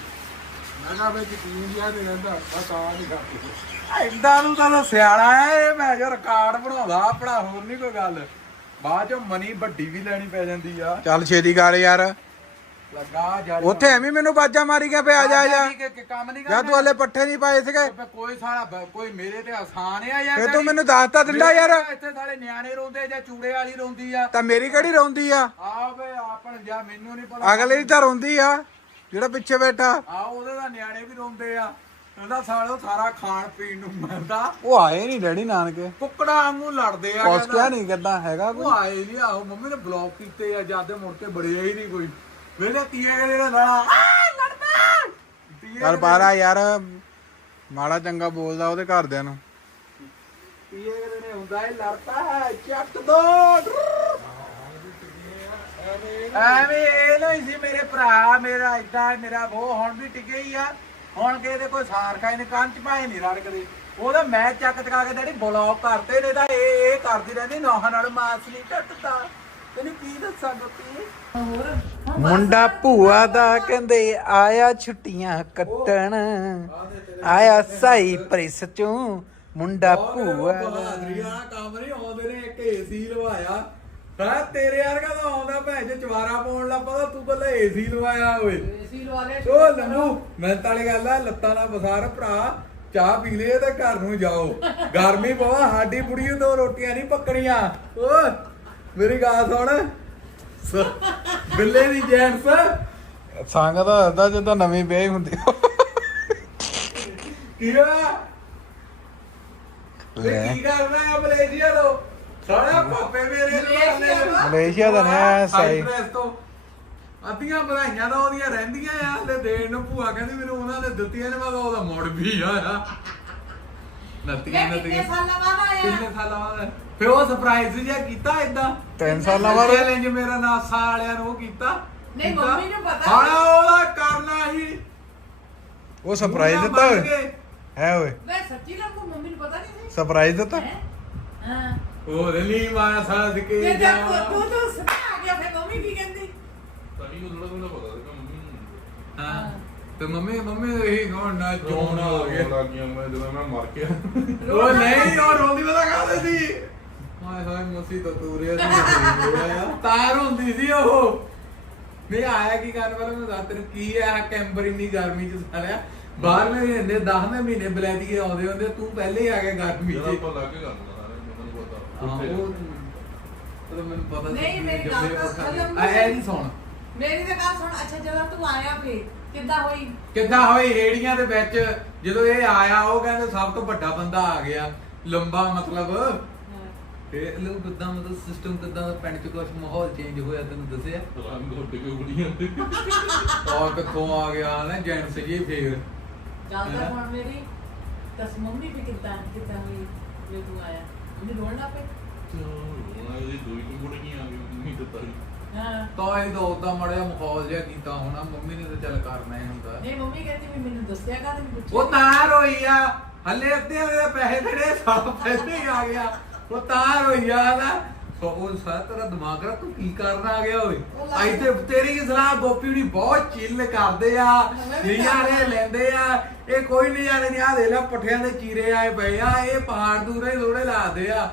ਮੈਂ ਕਿਹਾ ਵਿੱਚ ਪੀਣ ਜਿਆ ਨਹੀਂ ਰਹਿੰਦਾ ਮੈਂ ਤਾਂ ਨਹੀਂ ਖਾਤੇ। ਏਦਾਂ ਨੂੰ ਤਾਂ ਸਿਆਣਾ ਹੈ ਇਹ ਮੈਂ ਜੋ ਰਿਕਾਰਡ ਬਣਾਉਂਦਾ ਆਪਣਾ ਹੋਰ ਨਹੀਂ ਕੋਈ ਗੱਲ। ਬਾਅਦ ਚ ਮਨੀ ਵੱਡੀ ਵੀ ਲੈਣੀ ਪੈ ਜਾਂਦੀ ਆ। ਚੱਲ ਛੇਤੀ ਕਰ ਯਾਰ। ਲੱਗਾ ਉੱਥੇ ਐਵੇਂ ਮੈਨੂੰ ਬਾਜਾ ਮਾਰੀ ਗਿਆ ਪਿਆ ਆ ਜਾ ਜਾ। ਕੰਮ ਨਹੀਂ ਤੂੰ ਹਲੇ ਪੱਠੇ ਨਹੀਂ ਪਾਏ ਸੀਗੇ? ਕੋਈ ਸਾਲਾ ਕੋਈ ਮੇਰੇ ਤੇ ਆਸਾਨ ਆ ਯਾਰ ਫੇ ਤੂੰ ਮੈਨੂੰ ਦੱਸ ਤਾਂ ਦਿੰਦਾ ਯਾਰ। ਇੱਥੇ ਸਾਲੇ ਨਿਆਣੇ ਰੋਂਦੇ ਜਾਂ ਚੂੜੇ ਵਾਲੀ ਰੋਂਦੀ ਆ। ਤਾਂ ਮੇਰੀ ਕਿਹੜੀ ਰੋਂਦੀ ਆ? ਆ ਵੇ ਆਪਣ ਜਾਂ ਮੈਨੂੰ ਨਹੀਂ ਪਤਾ। ਅਗਲੇ ਦੀ ਤਾਂ ਰੋਂਦੀ ਆ ਜਿਹੜਾ ਪਿੱਛੇ ਬੈਠਾ। ਆ ਉਹਦੇ ਦਾ ਨਿਆਣੇ ਵੀ ਰੋਂਦੇ ਆ। ਉਹਦਾ ਸਾਲੋ ਸਾਰਾ ਖਾਣ ਪੀਣ ਨੂੰ ਮਿਲਦਾ। ਉਹ ਆਏ ਨਹੀਂ ਡੈਡੀ ਨਾਨਕੇ। ਕੁੱਕੜਾ ਵਾਂਗੂ ਲੜਦੇ ਆ ਕੁਛ ਕਹਿੰਦਾ। ਕਿਹਾ ਨਹੀਂ ਕਿੱਦਾਂ ਹੈਗਾ ਉਹ ਕੋਈ ਆਏ ਨਹੀਂ ਆਹੋ ਮੰਮੀ ਨੇ ਬਲੌਕ ਕੀਤੇ ਆ ਜਦ ਦੇ ਮੁੜ ਕੇ ਬੜਿਆ ਹੀ ਨਹੀਂ ਕੋਈ। ਵੇਲੇ ਤੀਏ ਦੇ ਜਿਹੜਾ ਲੜਾ ਆ ਲੜਦਾ। ਤੀਏ ਚੱਲ ਪਾਰਾ ਯਾਰ ਮਾੜਾ ਚੰਗਾ ਬੋਲਦਾ ਉਹਦੇ ਘਰਦਿਆਂ ਨੂੰ। ਤੀਏ ਦੇ ਨੇ ਹੁੰਦਾ ਇਹ ਲੜਦਾ ਹੈ ਚੱਕ ਦੋ। ਐਵੇਂ ਇਹ ਨਹੀਂ ਸੀ ਮੇਰੇ ਭਰਾ ਮੇਰਾ ਇਦਾਂ ਮੇਰਾ ਉਹ ਹੁਣ ਵੀ ਟਿਕੇ ਹੀ ਆ। ਹੁਣ ਕਿਸੇ ਦੇ ਕੋਈ ਸਾਰ ਖਾਏ ਨੇ ਕੰਨ ਚ ਪਾਏ ਨਹੀਂ ਰੜਕਦੇ ਉਹਦਾ ਮੈਂ ਚੱਕ ਚਕਾ ਕੇ ਡੈਡੀ ਬਲੌਕ ਕਰਤੇ ਨੇ ਤਾਂ ਇਹ ਇਹ ਕਰਦੀ ਰਹਿੰਦੀ ਨੌਹਾਂ ਨਾਲ ਮਾਸ ਨਹੀਂ ਟੱਟਦਾ ਤੈਨੂੰ ਕੀ ਦੱਸਾਂ ਗੱਪੀ? ਹੋਰ? ਮੁੰਡਾ ਭੂਆ ਦਾ ਕਹਿੰਦੇ ਆਇਆ ਛੁੱਟੀਆਂ ਕੱਟਣ। ਆਇਆ ਸਾਈ ਪ੍ਰਿਸ ਚੋਂ। ਮੁੰਡਾ ਭੂਆ ਦਾ ਬਹਾਦਰੀਆ ਕੰਮ ਨਹੀਂ ਆਉਂਦੇ ਨੇ ਇੱਕ ਏਸੀ ਲਵਾਇਆ। ਹਾਂ ਤੇਰੇ ਵਰਗਾ ਤਾਂ ਆਉਂਦਾ ਭੈਣ ਚ ਚਵਾਰਾ ਪਾਉਣ ਲੱਗ ਪਤਾ ਤੂੰ ਕੱਲਾ ਏਸੀ ਲਵਾਇਆ ਓਏ ਏਸੀ ਲਵਾ ਲਿਆ ਓ ਲੰਮੂ ਮੈਂ ਤਾਂ ਵਾਲੀ ਗੱਲ ਆ ਲੱਤਾਂ ਨਾਲ ਬਸਾਰ ਭਰਾ ਚਾਹ ਪੀ ਲਏ ਤੇ ਘਰ ਨੂੰ ਜਾਓ। ਗਰਮੀ ਪਵਾ ਸਾਡੀ ਬੁੜੀ ਨੂੰ ਦੋ ਰੋਟੀਆਂ ਨਹੀਂ ਪੱਕਣੀਆਂ। ਓ ਮੇਰੀ ਗੱਲ ਸੁਣ। ਬਿੱਲੇ ਦੀ ਜੈਂਟਸ। ਸੰਗ ਦਾ ਦੱਸਦਾ ਜਦੋਂ ਨਵੀਂ ਵਿਆਹੀ ਹੁੰਦੀ ਕੀ ਹੋਇਆ? ਲੈ। ਲੈ ਕੀ ਕਰਨਾ ਆ ਮਲੇਸ਼ੀਆ ਤੋਂ? ਸਾਰਾ ਪਾਪੇ ਮੇਰੇ ਮਲੇਸ਼ੀਆ? ਮਲੇਸ਼ੀਆ ਦਾ ਨੇ ਆਇਆ ਸਾਈ। ਸਾਈਪ੍ਰੈਸ ਤੋਂ। ਅੱਧੀਆਂ ਵਧਾਈਆਂ ਤਾਂ ਉਹਦੀਆਂ ਰਹਿੰਦੀਆਂ ਆ ਹਲੇ ਦੇਣ ਨੂੰ ਭੂਆ ਕਹਿੰਦੀ ਮੈਨੂੰ ਉਹਨਾਂ ਨੇ ਦਿੱਤੀਆਂ ਨੇ ਮੈਂ ਕਿਹਾ ਉਹਦਾ ਮੁੜ ਵੀ ਆਇਆ ਨੱਤੀਆਂ ਕਿੰਨੇ ਨੱਤੀਆਂ ਸਾਲਾਂ ਬਾਅਦ ਆਇਆ? ਕਿੰਨੇ ਸਾਲਾਂ ਬਾਅਦ ਫਿਰ ਉਹ ਸਰਪ੍ਰਾਈਜ਼ ਜਿਹਾ ਕੀਤਾ ਇਦਾਂ ਤਿੰਨ ਸਾਲਾਂ ਬਾਅਦ? ਚੈਲੰਜ ਮੇਰਾ ਨਾਸਾ ਵਾਲਿਆਂ ਨੂੰ ਉਹ ਕੀਤਾ? ਨਹੀਂ। ਮੰਮੀ ਨੂੰ ਪਤਾ। ਹਾਂ ਉਹਦਾ ਕਰਨਾ ਹੀ। ਉਹ ਸਰਪ੍ਰਾਈਜ਼ ਦਿੱਤਾ। ਹੈ ਓਏ ਵੇ ਸੱਚੀ ਲੰਗੂ ਮੰਮੀ ਨੂੰ ਪਤਾ ਨਹੀਂ ਸੀ। ਸਰਪ੍ਰਾਈਜ਼ ਦਿੱਤਾ? ਹੈਂ? ਹਾਂ ਉਹ ਰਲੀ ਮਾਂ ਸਾਦ ਤੇ ਕੇ ਜਦ ਜਾ ਤੂੰ ਤੂੰ ਸੁਣਾ ਗਿਆ ਫਿਰ ਮੰਮੀ ਕੀ ਕਹਿੰਦੀ? ਹਾਂ। ਤੇ ਮੰਮੀ ਮੰਮੀ ਇਹੀ ਕੌਣ ਨਾ ਜੋਨ ਆ ਗਿਆ। ਉਹ ਨਹੀਂ ਉਹ ਰੋਂਦੀ ਪਤਾ ਕਾਹਦੇ ਸੀ? ਹਾਏ ਹਾਏ ਮਸੀ ਤਾਂ ਤੂਰਿਆ ਸੀ ਤਾਰ ਹੁੰਦੀ ਸੀ ਉਹ। ਨਹੀਂ ਆਇਆ ਕੀ ਕਰਨ ਵਾਲਾ? ਮੈਂ ਦੱਸ ਤੈਨੂੰ ਕੀ ਆ ਕੈਂਬਰ ਇੰਨੀ ਗਰਮੀ ਚ ਸਾਲਿਆ ਬਾਹਰ ਮੇ ਹੁੰਦੇ 10ਵੇਂ ਮਹੀਨੇ ਬਲੈਦੀਏ ਆਉਂਦੇ ਹੁੰਦੇ ਤੂੰ ਪਹਿਲੇ ਹੀ ਆ ਗਿਆ ਗਰਮੀ ਚ। ਹਾਂ, ਉਹ ਉਹ ਮੈਨੂੰ ਪਤਾ ਸੀ ਨਹੀਂ, ਕਿ ਮੇਰੀ ਗੱਲ ਜੰਮੇ ਤਾਂ ਪੁੱਠਾ ਖਤਮ ਆ ਇਹ ਨਹੀਂ ਸੁਣ। ਮੇਰੀ ਤਾਂ ਗੱਲ ਸੁਣ ਅੱਛਾ ਜਦੋਂ ਤੂੰ ਆਇਆ ਫੇਰ ਕਿੱਦਾਂ ਹੋਈ? ਕਿੱਦਾਂ ਹੋਈ? ਰੇੜੀਆਂ ਦੇ ਵਿੱਚ ਜਦੋਂ ਇਹ ਆਇਆ ਉਹ ਕਹਿੰਦੇ ਸਭ ਤੋਂ ਵੱਡਾ ਬੰਦਾ ਆ ਗਿਆ। ਲੰਬਾ ਮਤਲਬ। ਤੇ ਲੋਕ ਕਿੱਦਾਂ ਮਤਲਬ ਸਿਸਟਮ ਕਿੱਦਾਂ ਦਾ ਪਿੰਡ ਚ ਕੁਝ ਮਾਹੌਲ ਚੇਂਜ ਹੋਇਆ ਤੈਨੂੰ ਦੱਸਿਆ? ਔਰ ਕਿੱਥੋਂ ਆ ਗਿਆ ਨਾ ਜੈਂਟਸ ਜੀ ਫੇਰ। ਗੱਲ ਤਾਂ? ਹੁਣ ਮੇਰੀ ਦਸ ਮੰਮੀ ਵੀ ਕਿੱਦਾਂ ਕਿੱਦਾਂ ਹੋਈ ਜੇ ਤੂੰ ਆਇਆ? ਲੱਗ ਪਈ ਹਾਂ। ਤਾਂ ਇਹ ਤਾਂ ਮੜਿਆ ਮਾਹੌਲ ਜਿਹਾ ਕੀਤਾ ਹੋਣਾ ਮੰਮੀ ਨੇ ਤਾਂ ਚੱਲ ਕਰਨਾ ਹੀ ਹੁੰਦਾ। ਨਹੀਂ ਮੰਮੀ ਕਹਿੰਦੀ ਵੀ ਮੈਨੂੰ ਦੱਸਿਆ ਕਾ ਨਹੀਂ ਪੁੱਛਿਆ? ਉਹ ਤਾਰ ਹੋਈ ਆ। ਹੱਲੇ ਅੱਧੇ ਦੇ ਪੈਸੇ ਦੇਣੇ ਸਭ ਹੀ ਆ ਗਿਆ ਉਹ ਤਾਰ ਹੋਈ ਆ ਨਾ ਸੋ ਉਹ ਸਾਰਾ ਤੇਰਾ ਦਿਮਾਗ ਰਾ ਤੂੰ ਕੀ ਕਰਨ ਆ ਗਿਆ ਓਏ? ਆਈ ਤੇ ਤੇਰੀ ਕੀ ਸਲਾਹ ਗੋਪੀ ਹੁਣੀ ਬਹੁਤ ਚਿੱਲ ਕਰਦੇ ਆ ਨਜ਼ਾਰੇ ਲੈਂਦੇ ਆ। ਇਹ ਕੋਈ ਨਜ਼ਾਰੇ ਨਹੀਂ ਆ ਦੇ ਲੈ ਪੱਠਿਆਂ ਦੇ ਚੀਰੇ ਆਏ ਪਏ ਆ ਇਹ ਪਹਾੜ ਦੂਰੇ ਥੋੜੇ ਲਾਦੇ ਆ।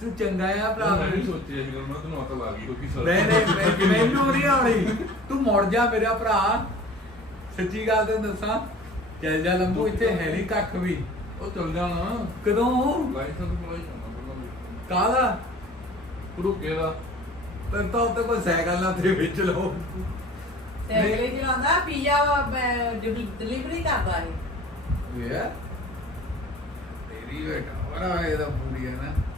ਤੂੰ ਚੰਗਾ ਆ ਭਰਾ ਨਹੀਂ ਨਹੀਂ ਸੋਚਿਆ ਸੀ ਮੈਂ ਤੈਨੂੰ ਅਕਲ ਆ ਗਈ ਕਿਉਂਕਿ ਸਰ ਨਹੀਂ ਮੈਂ- ਮੈਨੂੰ ਨਹੀਂ ਆਉਣੀ। ਤੂੰ ਮੁੜ ਜਾ ਮੇਰਾ ਭਰਾ। ਸੱਚੀ ਗੱਲ ਤੇ ਦੱਸਾਂ ਚੱਲ ਜਾ ਲੰਬੂ ਇੱਥੇ ਹੈ ਨਹੀਂ ਕੱਖ ਵੀ। ਉਹ ਚੱਲ ਜਾਣਾ। ਕਦੋਂ? ਲਾਇਸੈਂਸ ਕੋਲ ਕਾਹਦਾ? ਰੁਕੇ ਦਾ। ਤੈਨੂੰ ਤਾਂ ਉੱਤੇ ਕੋਈ ਸਾਈਕਲ ਨਾ ਤੇ ਵਿੱਚ ਲਓ। ਸਾਈਕਲ ਹੀ ਚਲਾਉਂਦਾ ਪੀਜ਼ਾ ਡਿਲੀਵਰੀ ਕਰਦਾ ਇਹ। ਵੇ। ਤੇਰੀ ਬੇਟਾ ਬੜਾ ਇਹਦਾ ਪੂਰੀ ਹੈ ਨਾ।